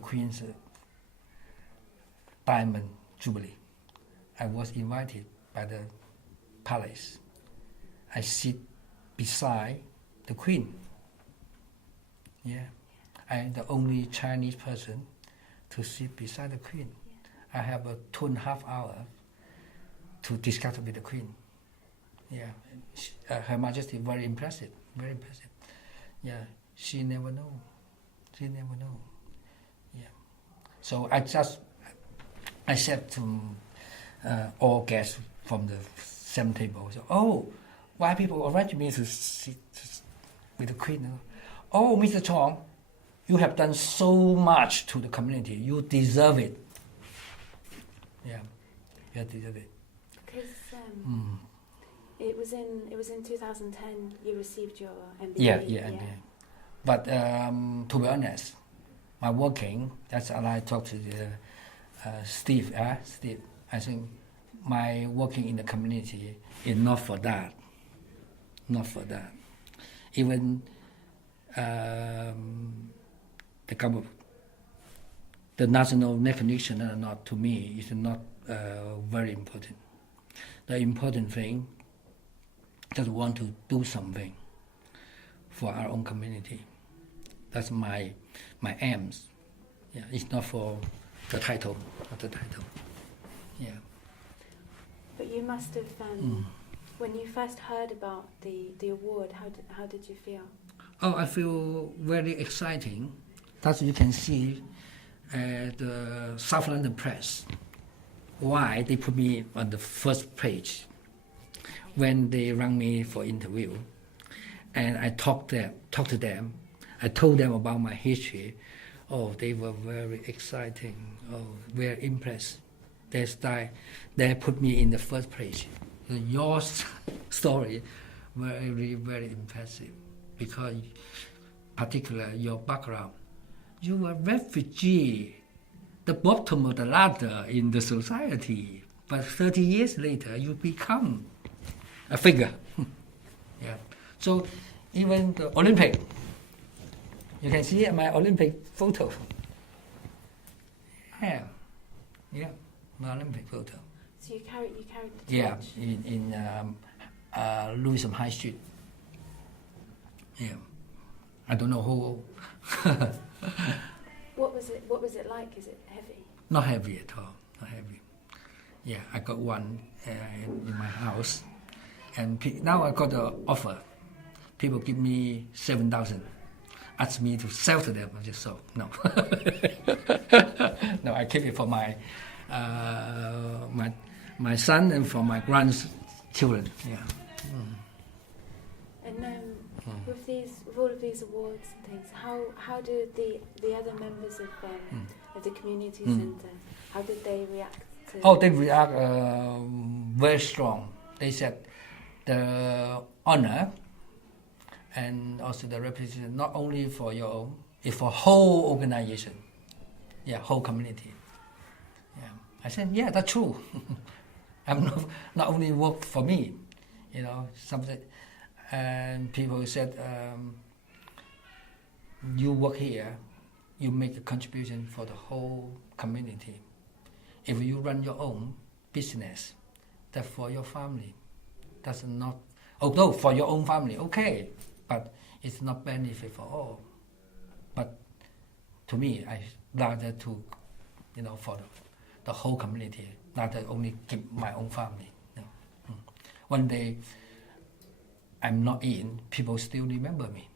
Queen's Diamond Jubilee, I was invited by the palace. I sit beside the Queen. Yeah, I'm the only Chinese person to sit beside the Queen. I have a 2.5 hours to discuss with the Queen. Yeah, Her Majesty very impressive, very impressive. Yeah, she never know. Yeah, so I said to all guests from the same table, so, oh, why people arrange me to sit with the Queen? Oh, Mr. Truong, you have done so much to the community. You deserve it. Yeah, you deserve it. Because it was in 2010 you received your MBE. Yeah, MBE. But to be honest, my working, that's what I talked to the Steve. Steve, I think my working in the community is not for that. Not for that. Even the government, the national recognition or not, to me, is not very important. The important thing, just want to do something for our own community. That's my aims. Yeah, it's not for the title, not the title. Yeah. But you must have, when you first heard about the award, how did you feel? Oh, I feel very exciting. As you can see, the South London Press, why they put me on the first page when they rang me for interview, and I talked to them. I told them about my history. Oh, they were very exciting. Oh, very impressed. They put me in the first page. Your story, very, very impressive, because particular your background. You were refugee, the bottom of the ladder in the society, but 30 years later you become a figure. Yeah. So even the Olympic, you can see my Olympic photo. Yeah, my Olympic photo. So you carried the torch? Yeah, in Lewisham High Street. Yeah, I don't know who. What was it like? Is it heavy? Not heavy at all. Not heavy. Yeah, I got one in my house, and now I got an offer. People give me 7,000. Ask me to sell to them. I just sold. No. No, I keep it for my my son and for my grandchildren. Yeah. And with all of these awards and things, how do the other members of the community centre, how did they react to? Oh, they react very strong. They said the honor and also the reputation not only for your own, it's for whole organization. Yeah, whole community. Yeah, I said, yeah, that's true. I'm not only work for me, something. And people said, you work here, you make a contribution for the whole community. If you run your own business, that's for your family. That's not, although for your own family, okay, but it's not benefit for all. But to me, I rather to, for the whole community, rather only keep my own family. One day, I'm not in, people still remember me.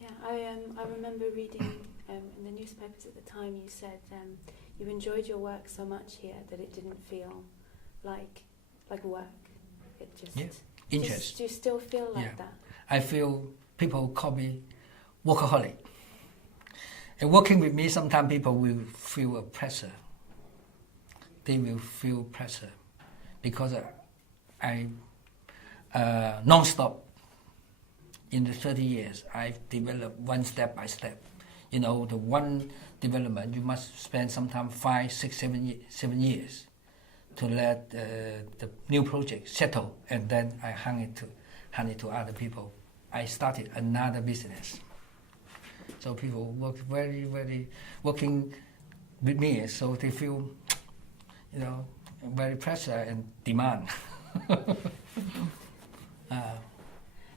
Yeah, I remember reading in the newspapers at the time. You said you enjoyed your work so much here that it didn't feel like work. It just interest. Do you still feel like that? I feel people call me workaholic. And working with me, sometimes people will feel a pressure. they will feel pressure because I non-stop in the 30 years I've developed one step by step. The one development you must spend sometimes 5, 6, 7 years to let the new project settle, and then I hand it to other people. I started another business. So people work very, very working with me, so they feel, very pressure and demand.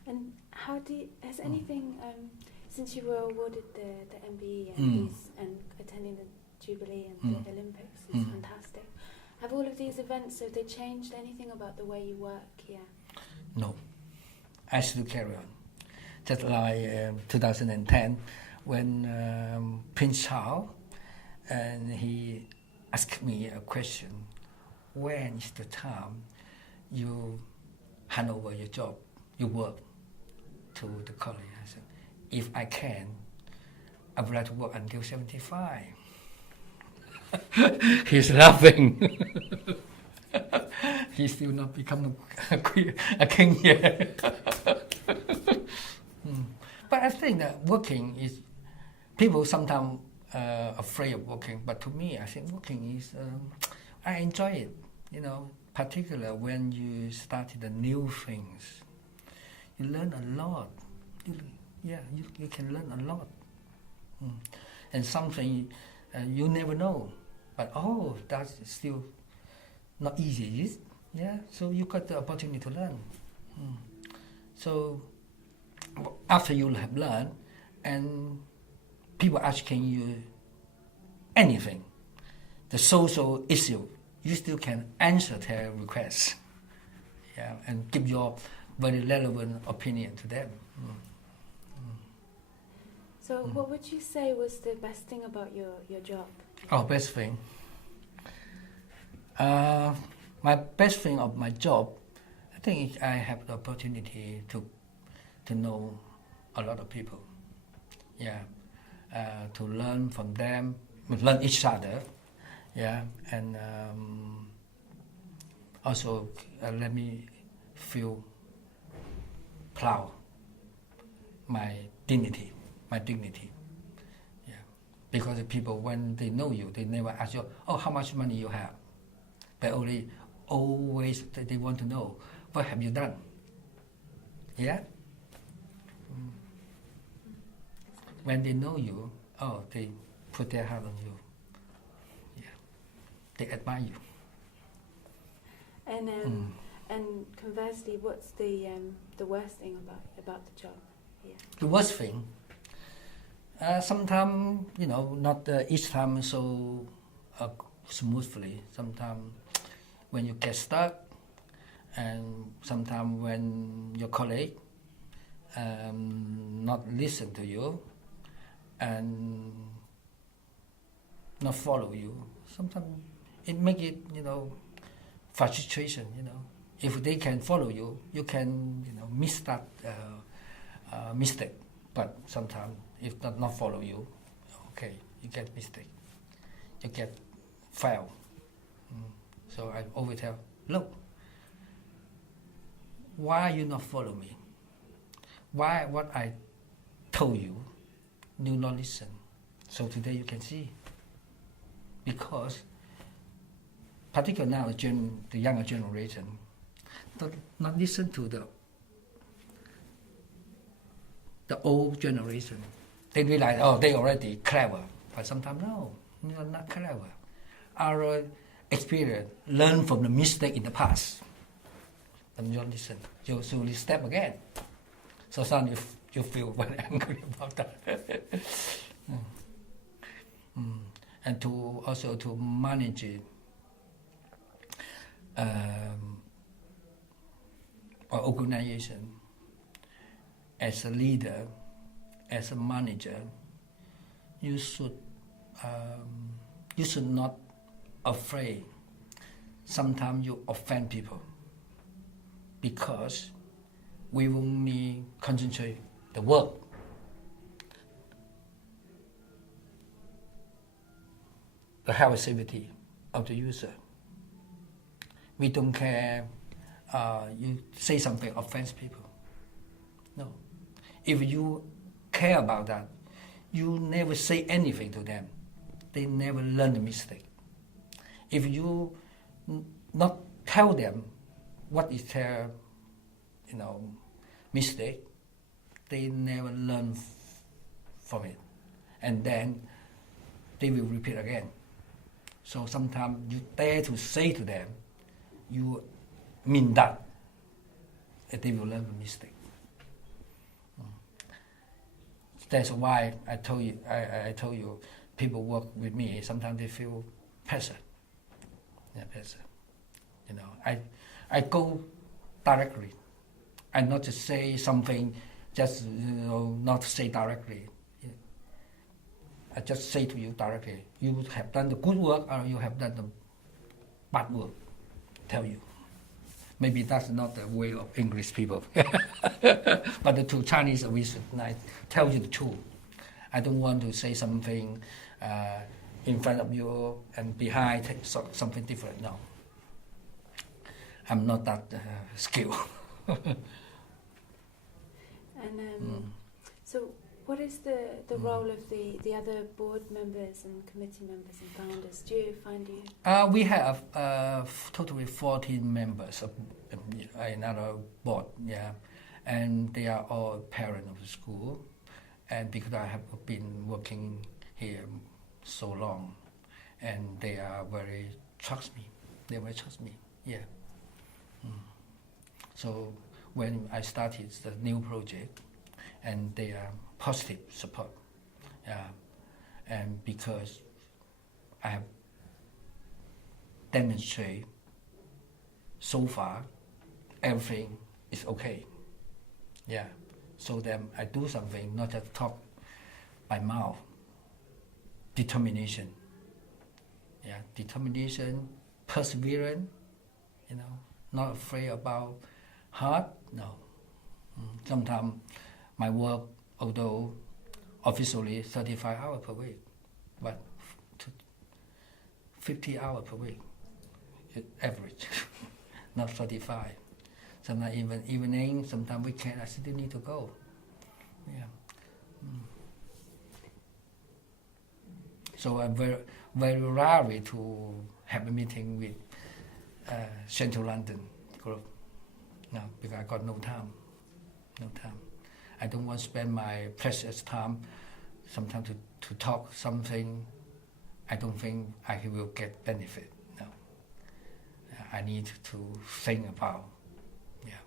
And has anything, since you were awarded the MBE and attending the Jubilee and the Olympics, is fantastic. Have all of these events, have they changed anything about the way you work here? No, I still carry on. Just like 2010, when Prince Charles, and he asked me a question, when is the time you hand over your job, your work to the college? I said, if I can, I would like to work until 75. He's laughing. He's still not become a king yet. But I think that working is, people sometimes afraid of working, but to me, I think working is, I enjoy it, particularly when you started the new things. You learn a lot. You can learn a lot. And something you never know, but that's still not easy, so you got the opportunity to learn. So after you have learned, and people asking you anything, the social issue, you still can answer their requests, and give your very relevant opinion to them. So what would you say was the best thing about your job? Best thing? My best thing of my job, I think I have the opportunity to know a lot of people. To learn from them, learn each other. And also let me feel proud, my dignity. Because the people, when they know you, they never ask you, how much money you have, but always they want to know, what have you done? When they know you, they put their heart on you. They admire you. And conversely, what's the worst thing about the job here? The worst thing? Sometimes, not each time so smoothly. Sometimes when you get stuck, and sometimes when your colleague not listen to you and not follow you, sometimes it make it, frustration, If they can follow you, you can, miss that mistake. But sometimes, if not follow you, you get mistake, you get fail. So I always tell, look, why you not follow me? Why what I told you, you not listen? So today you can see. Because, particularly now, the younger generation, not listen to the old generation. They realize, they already clever. But sometimes, no, you're not clever. Our experience, learn from the mistake in the past. And you don't listen. You slowly step again. So sometimes you feel very angry about that. And also to manage it, or organization, as a leader, as a manager, you should not afraid. Sometimes you offend people, because we only concentrate the work. The health and safety of the user. We don't care you say something offends people. No. If you care about that, you never say anything to them. They never learn the mistake. If you not tell them what is their, mistake, they never learn from it. And then they will repeat again. So sometimes you dare to say to them, you mean that, and they will learn the mistake. That's why I told you, people work with me. Sometimes they feel pressure. Yeah, pressure. I go directly. I not just say something, just not say directly. I just say to you directly, you have done the good work or you have done the bad work. Tell you. Maybe that's not the way of English people. But to Chinese, we should tell you the truth. I don't want to say something in front of you and behind something different. No. I'm not that skilled. And so what is the role of the other board members and committee members and founders? Do you find you... we have totally 14 members in our board, yeah. And they are all parents of the school. And because I have been working here so long, and they are very trust me. They very trust me, yeah. So when I started the new project, and they are positive support, yeah. And because I have demonstrated so far, everything is okay, yeah. So then I do something, not just talk by mouth. Determination, yeah. Determination, perseverance, not afraid about hard, no. Sometimes my work, although officially 35 hours per week, but 50 hours per week, average, not 35. Sometimes even evening, sometimes weekend, I still need to go. Yeah. So I'm very, very rarely to have a meeting with Central London group. No, because I got no time. No time. I don't want to spend my precious time sometimes to talk something I don't think I will get benefit. No. I need to think about,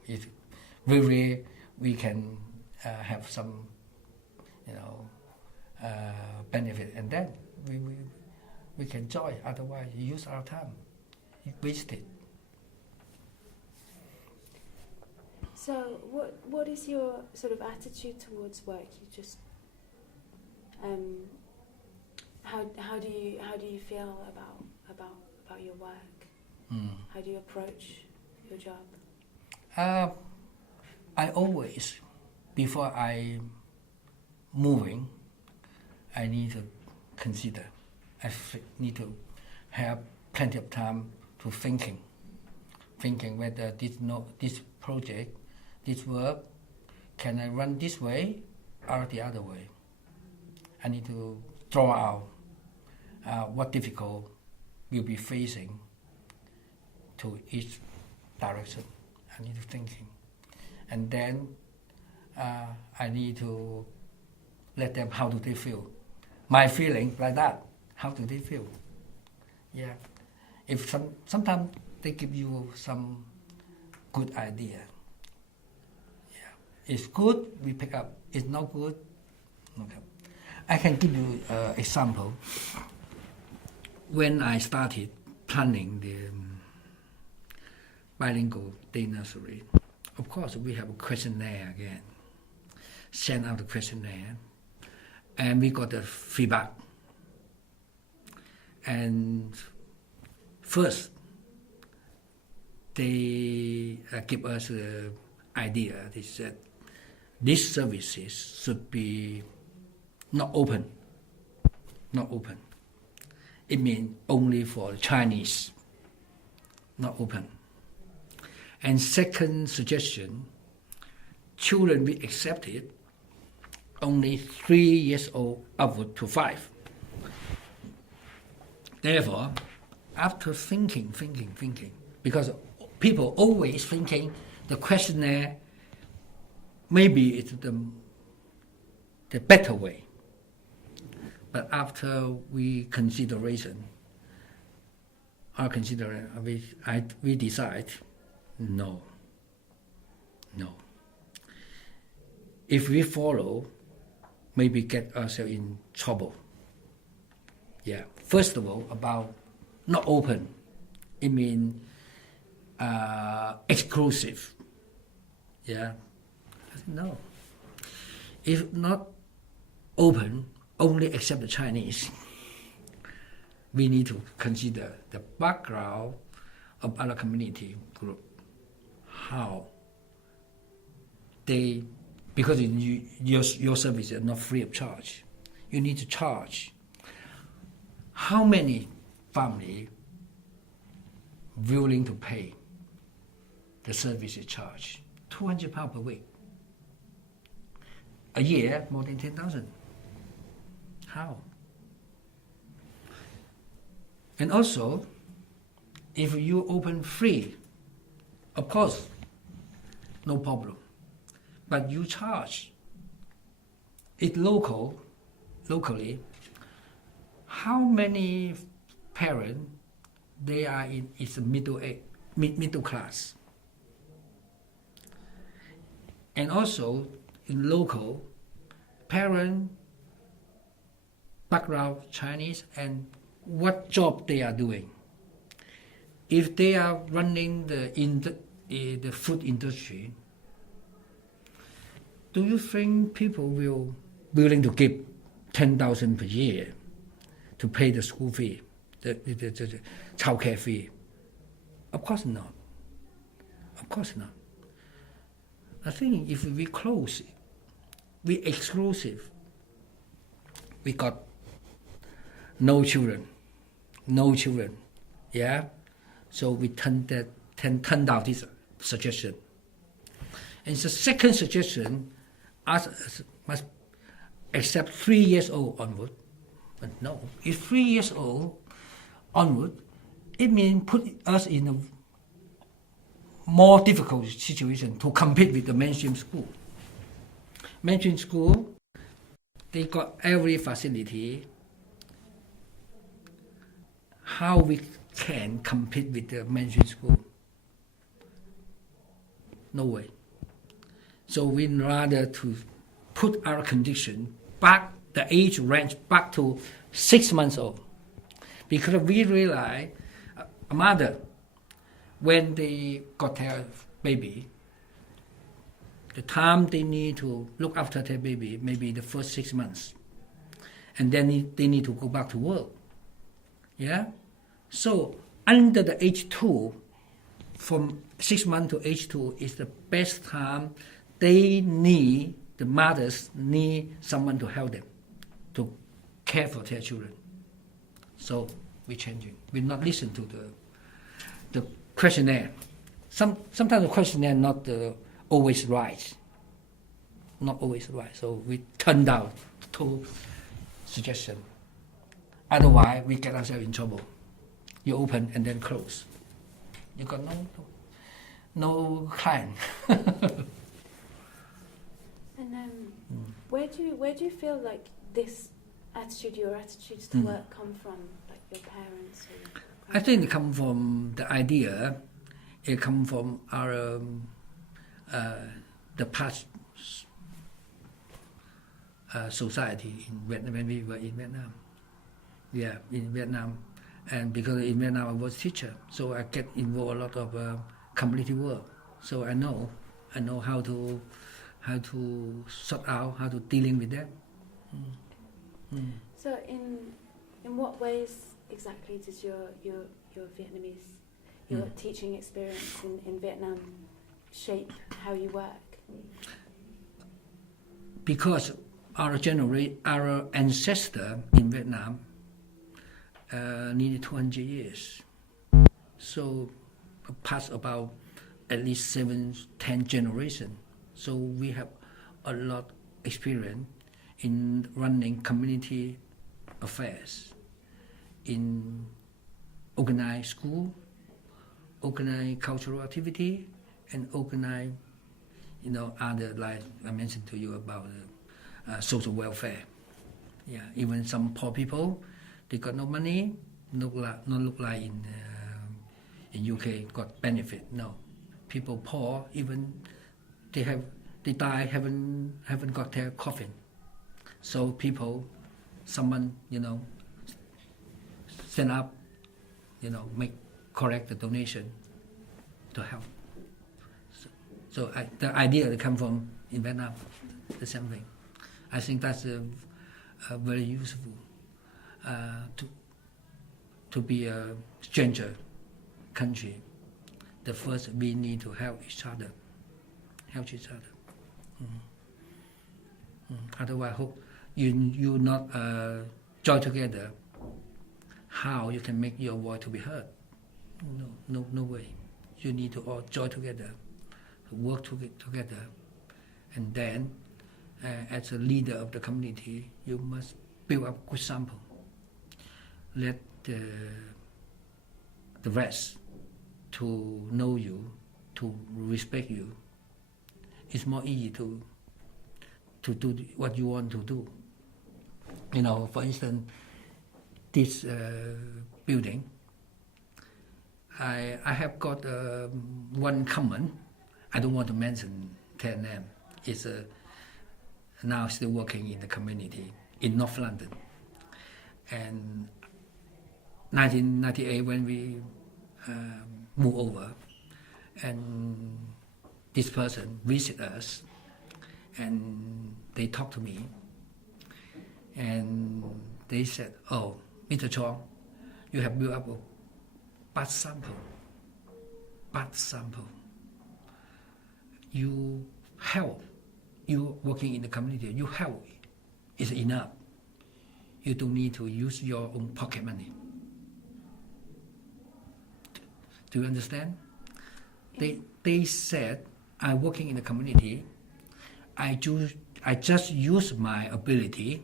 if really we can have some, benefit, and then we can join. Otherwise, use our time, waste it. So, what is your sort of attitude towards work? You just, how do you feel about your work? How do you approach your job? I always, before I moving, I need to consider. I need to have plenty of time to thinking whether this project, this work, can I run this way or the other way. I need to draw out what difficult we'll be facing to each direction. I need to thinking. And then I need to let them, how do they feel? My feeling like that, how do they feel? Yeah. If sometimes they give you some good idea. Yeah. It's good, we pick up. It's not good, okay. I can give you an example. When I started planning the Bilingual Day Nursery, of course we have a questionnaire again. Send out the questionnaire, and we got the feedback. And first, they give us the idea. They said, these services should be not open. Not open. It means only for Chinese not open. And second suggestion, children be accepted only 3 years old upward to 5. Therefore, after thinking, because people always thinking the questionnaire maybe it's the better way. But after we decide, no. If we follow, maybe get ourselves in trouble. Yeah. First of all, about not open, it means exclusive. Yeah. No. If not open, only accept the Chinese, we need to consider the background of other community group, how they, because your service is not free of charge, you need to charge. How many family willing to pay the service charge? £200 per week. A year, more than 10,000. How? And also, if you open free, of course, no problem. But you charge it locally, how many parents they are in is middle class. And also in local, parent background Chinese and what job they are doing. If they are running the food industry, do you think people will willing to give 10,000 per year to pay the school fee, the childcare fee? Of course not. Of course not. I think if we close, we exclusive, we got no children, yeah. So we turned down this suggestion. And the second suggestion, us must accept 3 years old onward. But no, if 3 years old onward, it means put us in a more difficult situation to compete with the mainstream school. Mainstream school, they got every facility. How we can compete with the mainstream school? No way. So we rather to put our condition back, the age range back to 6 months old, because we realize a mother, when they got their baby, the time they need to look after their baby, maybe the first 6 months, and then they need to go back to work. Yeah. So under the age 2, from 6 months to age 2 is the best time. The mothers need someone to help them, to care for their children. So we're changing. We not listen to the questionnaire. Sometimes the questionnaire not always right. Not always right. So we turn down 2 suggestions. Otherwise, we get ourselves in trouble. You open and then close. You got no client. And where do you feel like this attitude, your attitudes to work, come from? Like your parents? I think it come from the idea. It come from our the past society in Vietnam, when we were in Vietnam. Yeah, in Vietnam, and because in Vietnam I was teacher, so I get involved a lot of community work. So I know how to sort out, how to dealing with that. So in what ways exactly does your Vietnamese, your teaching experience in Vietnam shape how you work? Because our ancestor in Vietnam nearly 200 years. So passed about at least 7-10 generations. So we have a lot experience in running community affairs, in organized school, organized cultural activity, and organized, other, like I mentioned to you about social welfare. Yeah, even some poor people, they got no money, not like in UK got benefit. No, people poor, even they die, haven't got their coffin. So someone send up, make correct the donation to help. So the idea that come from in Vietnam, the same thing. I think that's very useful to be a stranger country. The first we need to help each other. Otherwise, you not join together. How you can make your voice to be heard? No way. You need to all join together, work together, and then as a leader of the community, you must build up good sample. Let the rest to know you, to respect you. It's more easy to do what you want to do. For instance, this building, I have got one common. I don't want to mention their name. It's now still working in the community in North London. And 1998 when we moved over, and this person visited us, and they talked to me, and they said, "Oh, Mr. Truong, you have built up a bad sample. You help. You working in the community. You help is enough. You don't need to use your own pocket money." Do you understand? They said, "I'm working in the community. I just use my ability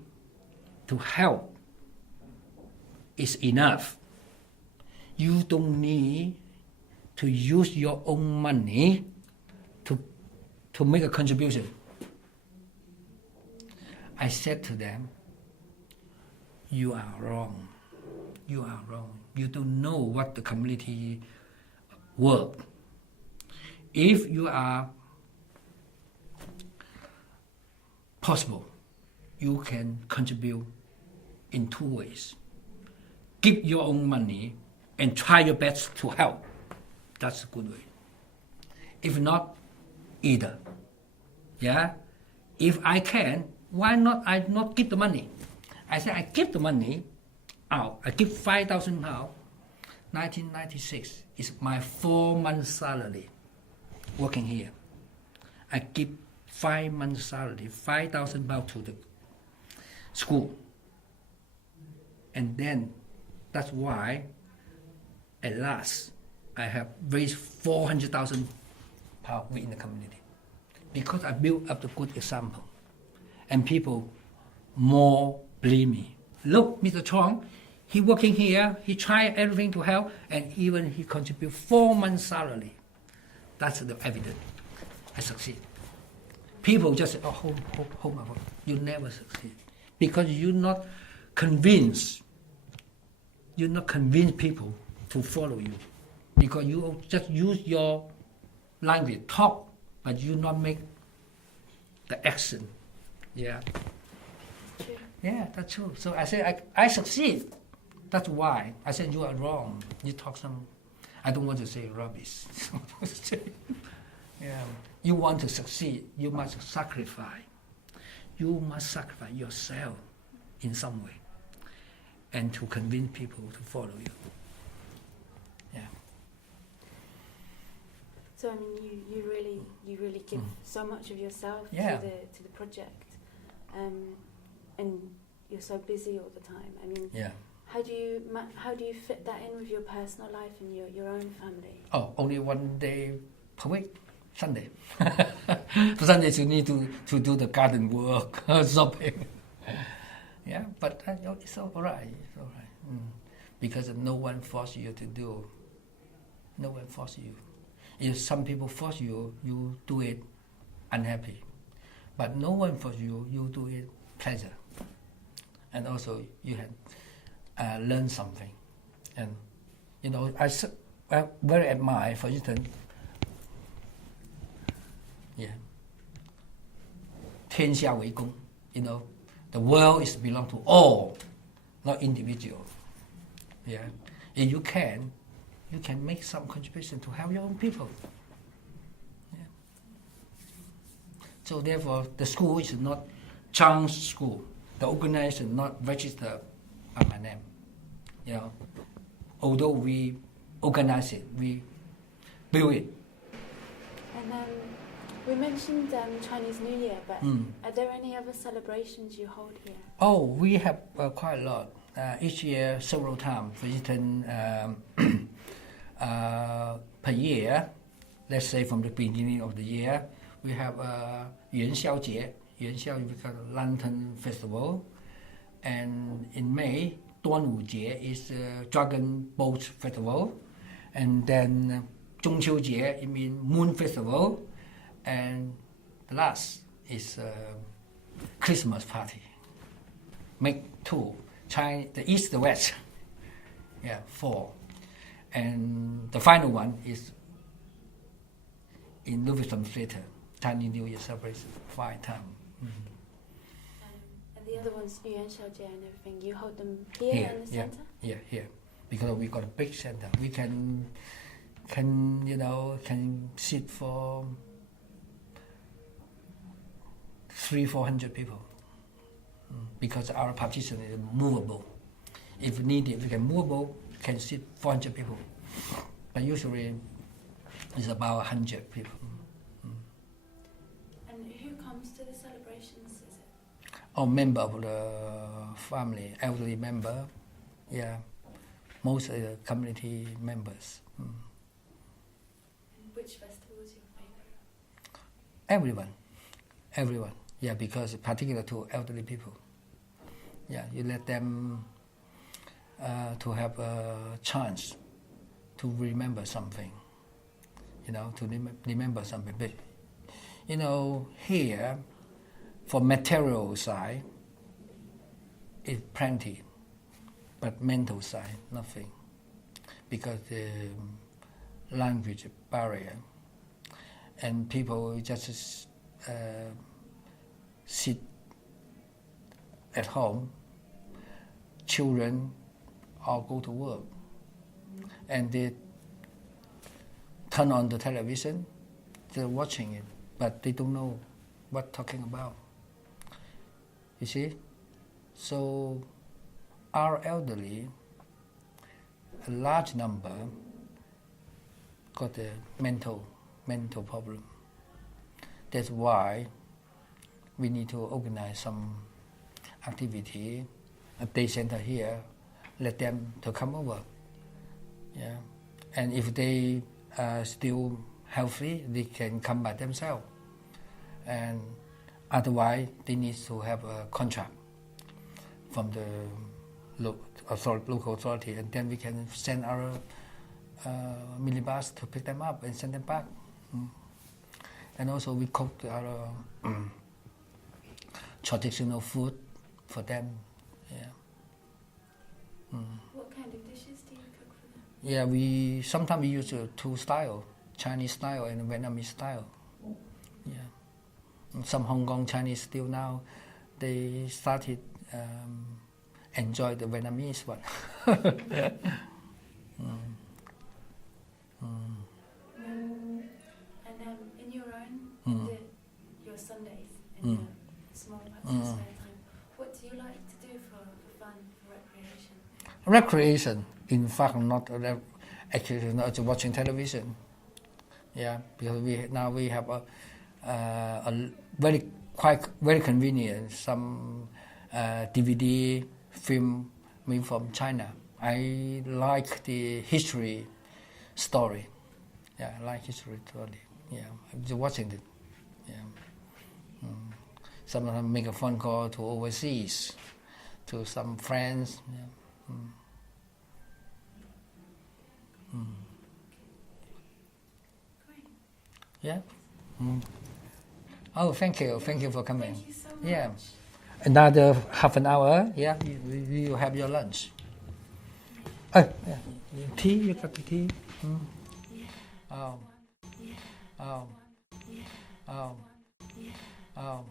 to help. It's enough. You don't need to use your own money to make a contribution." I said to them, "You are wrong. You don't know what the community work. If you are possible, you can contribute in two ways. Give your own money and try your best to help. That's a good way. If not, either. Yeah? If I can, why not I not give the money?" I said, "I give the money out. I give £5,000. 1996 is my 4 months salary working here. I give 5 months salary, £5,000 to the school. And then that's why at last I have raised £400,000 within the community. Because I built up the good example. And people more believe me. Look, Mr. Truong, he working here, he tried everything to help, and even he contribute 4 months salary. That's the evidence. I succeed. People just say, "Oh, hold on. You never succeed. Because you're not convinced. You're not convince people to follow you. Because you just use your language, talk, but you not make the action." Yeah. True. Yeah, that's true. So I say I succeed. That's why I said you are wrong. You talk some, I don't want to say rubbish. Yeah. You want to succeed, you must sacrifice. You must sacrifice yourself in some way, and to convince people to follow you. Yeah. So I mean, you really give so much of yourself to the project, and you're so busy all the time. I mean, How do you fit that in with your personal life and your own family? Oh, only one day per week, Sunday. Sundays you need to do the garden work, shopping. Yeah, but it's all right. It's all right. Because no one force you to do. No one force you. If some people force you, you do it unhappy. But no one force you, you do it pleasure. And also you can learn something. And you know, I very admire, for instance,天下为公. You know, the world is belong to all, not individual. Yeah, if you can make some contribution to help your own people. Yeah. So therefore, the school is not Chang's school. The organization not registered by my name. You know, although we organize it, we build it. And we mentioned Chinese New Year, but are there any other celebrations you hold here? Oh, we have quite a lot. Each year, several times. For instance, per year, let's say from the beginning of the year, we have Yuan Xiao Jie. Yuan Xiao is a Lantern Festival. And in May, Duan Wu Jie is Dragon Boat Festival. And then Zhong Qiu Jie, it means Moon Festival. And the last is Christmas party. Make two. The East, the West. Yeah, 4. And the final one is in Louis-Vuitton Theatre, Chinese New Year celebration, 5 times. And the other ones, Yuan Xiaojie and everything, you hold them here in the centre? Yeah, here. Because we got a big centre. We can sit for 300-400 people. Because our partition is movable. If needed, we can movable, can sit 400 people. But usually it's about 100 people. And who comes to the celebrations, is it? Oh, member of the family, elderly member. Yeah, most of the community members. And which festival is your favourite? Everyone. Yeah, because particular to elderly people. Yeah, you let them to have a chance to remember something. You know, to remember something. But, you know, here, for material side, it's plenty. But mental side, nothing. Because the language barrier. And people just sit at home, children all go to work, and they turn on the television, they're watching it, but they don't know what talking about. You see? So our elderly, a large number, got a mental problem. That's why we need to organize some activity, a day center here, let them to come over. Yeah, and if they are still healthy, they can come by themselves. And otherwise, they need to have a contract from the local authority, and then we can send our minibus to pick them up and send them back. And also we cook our traditional food for them. Yeah. What kind of dishes do you cook for them? Yeah, sometimes we use two styles, Chinese style and Vietnamese style. Yeah. And some Hong Kong Chinese still now, they started enjoy the Vietnamese one. And in your own, your Sundays and your small parts of spare time, what do you like to do for fun, for recreation? Recreation, in fact, actually not watching television. Yeah, because we have a very convenient some DVD film me from China. I like the history story. Yeah, I like history story. Yeah, I'm just watching it. Yeah. Sometimes make a phone call to overseas, to some friends. Yeah. Great. Yeah. Oh, thank you for coming. Thank you so much. Yeah. Another half an hour. Yeah, you have your lunch. Oh, yeah. Tea, you got the tea? Oh. Oh. Oh. Oh.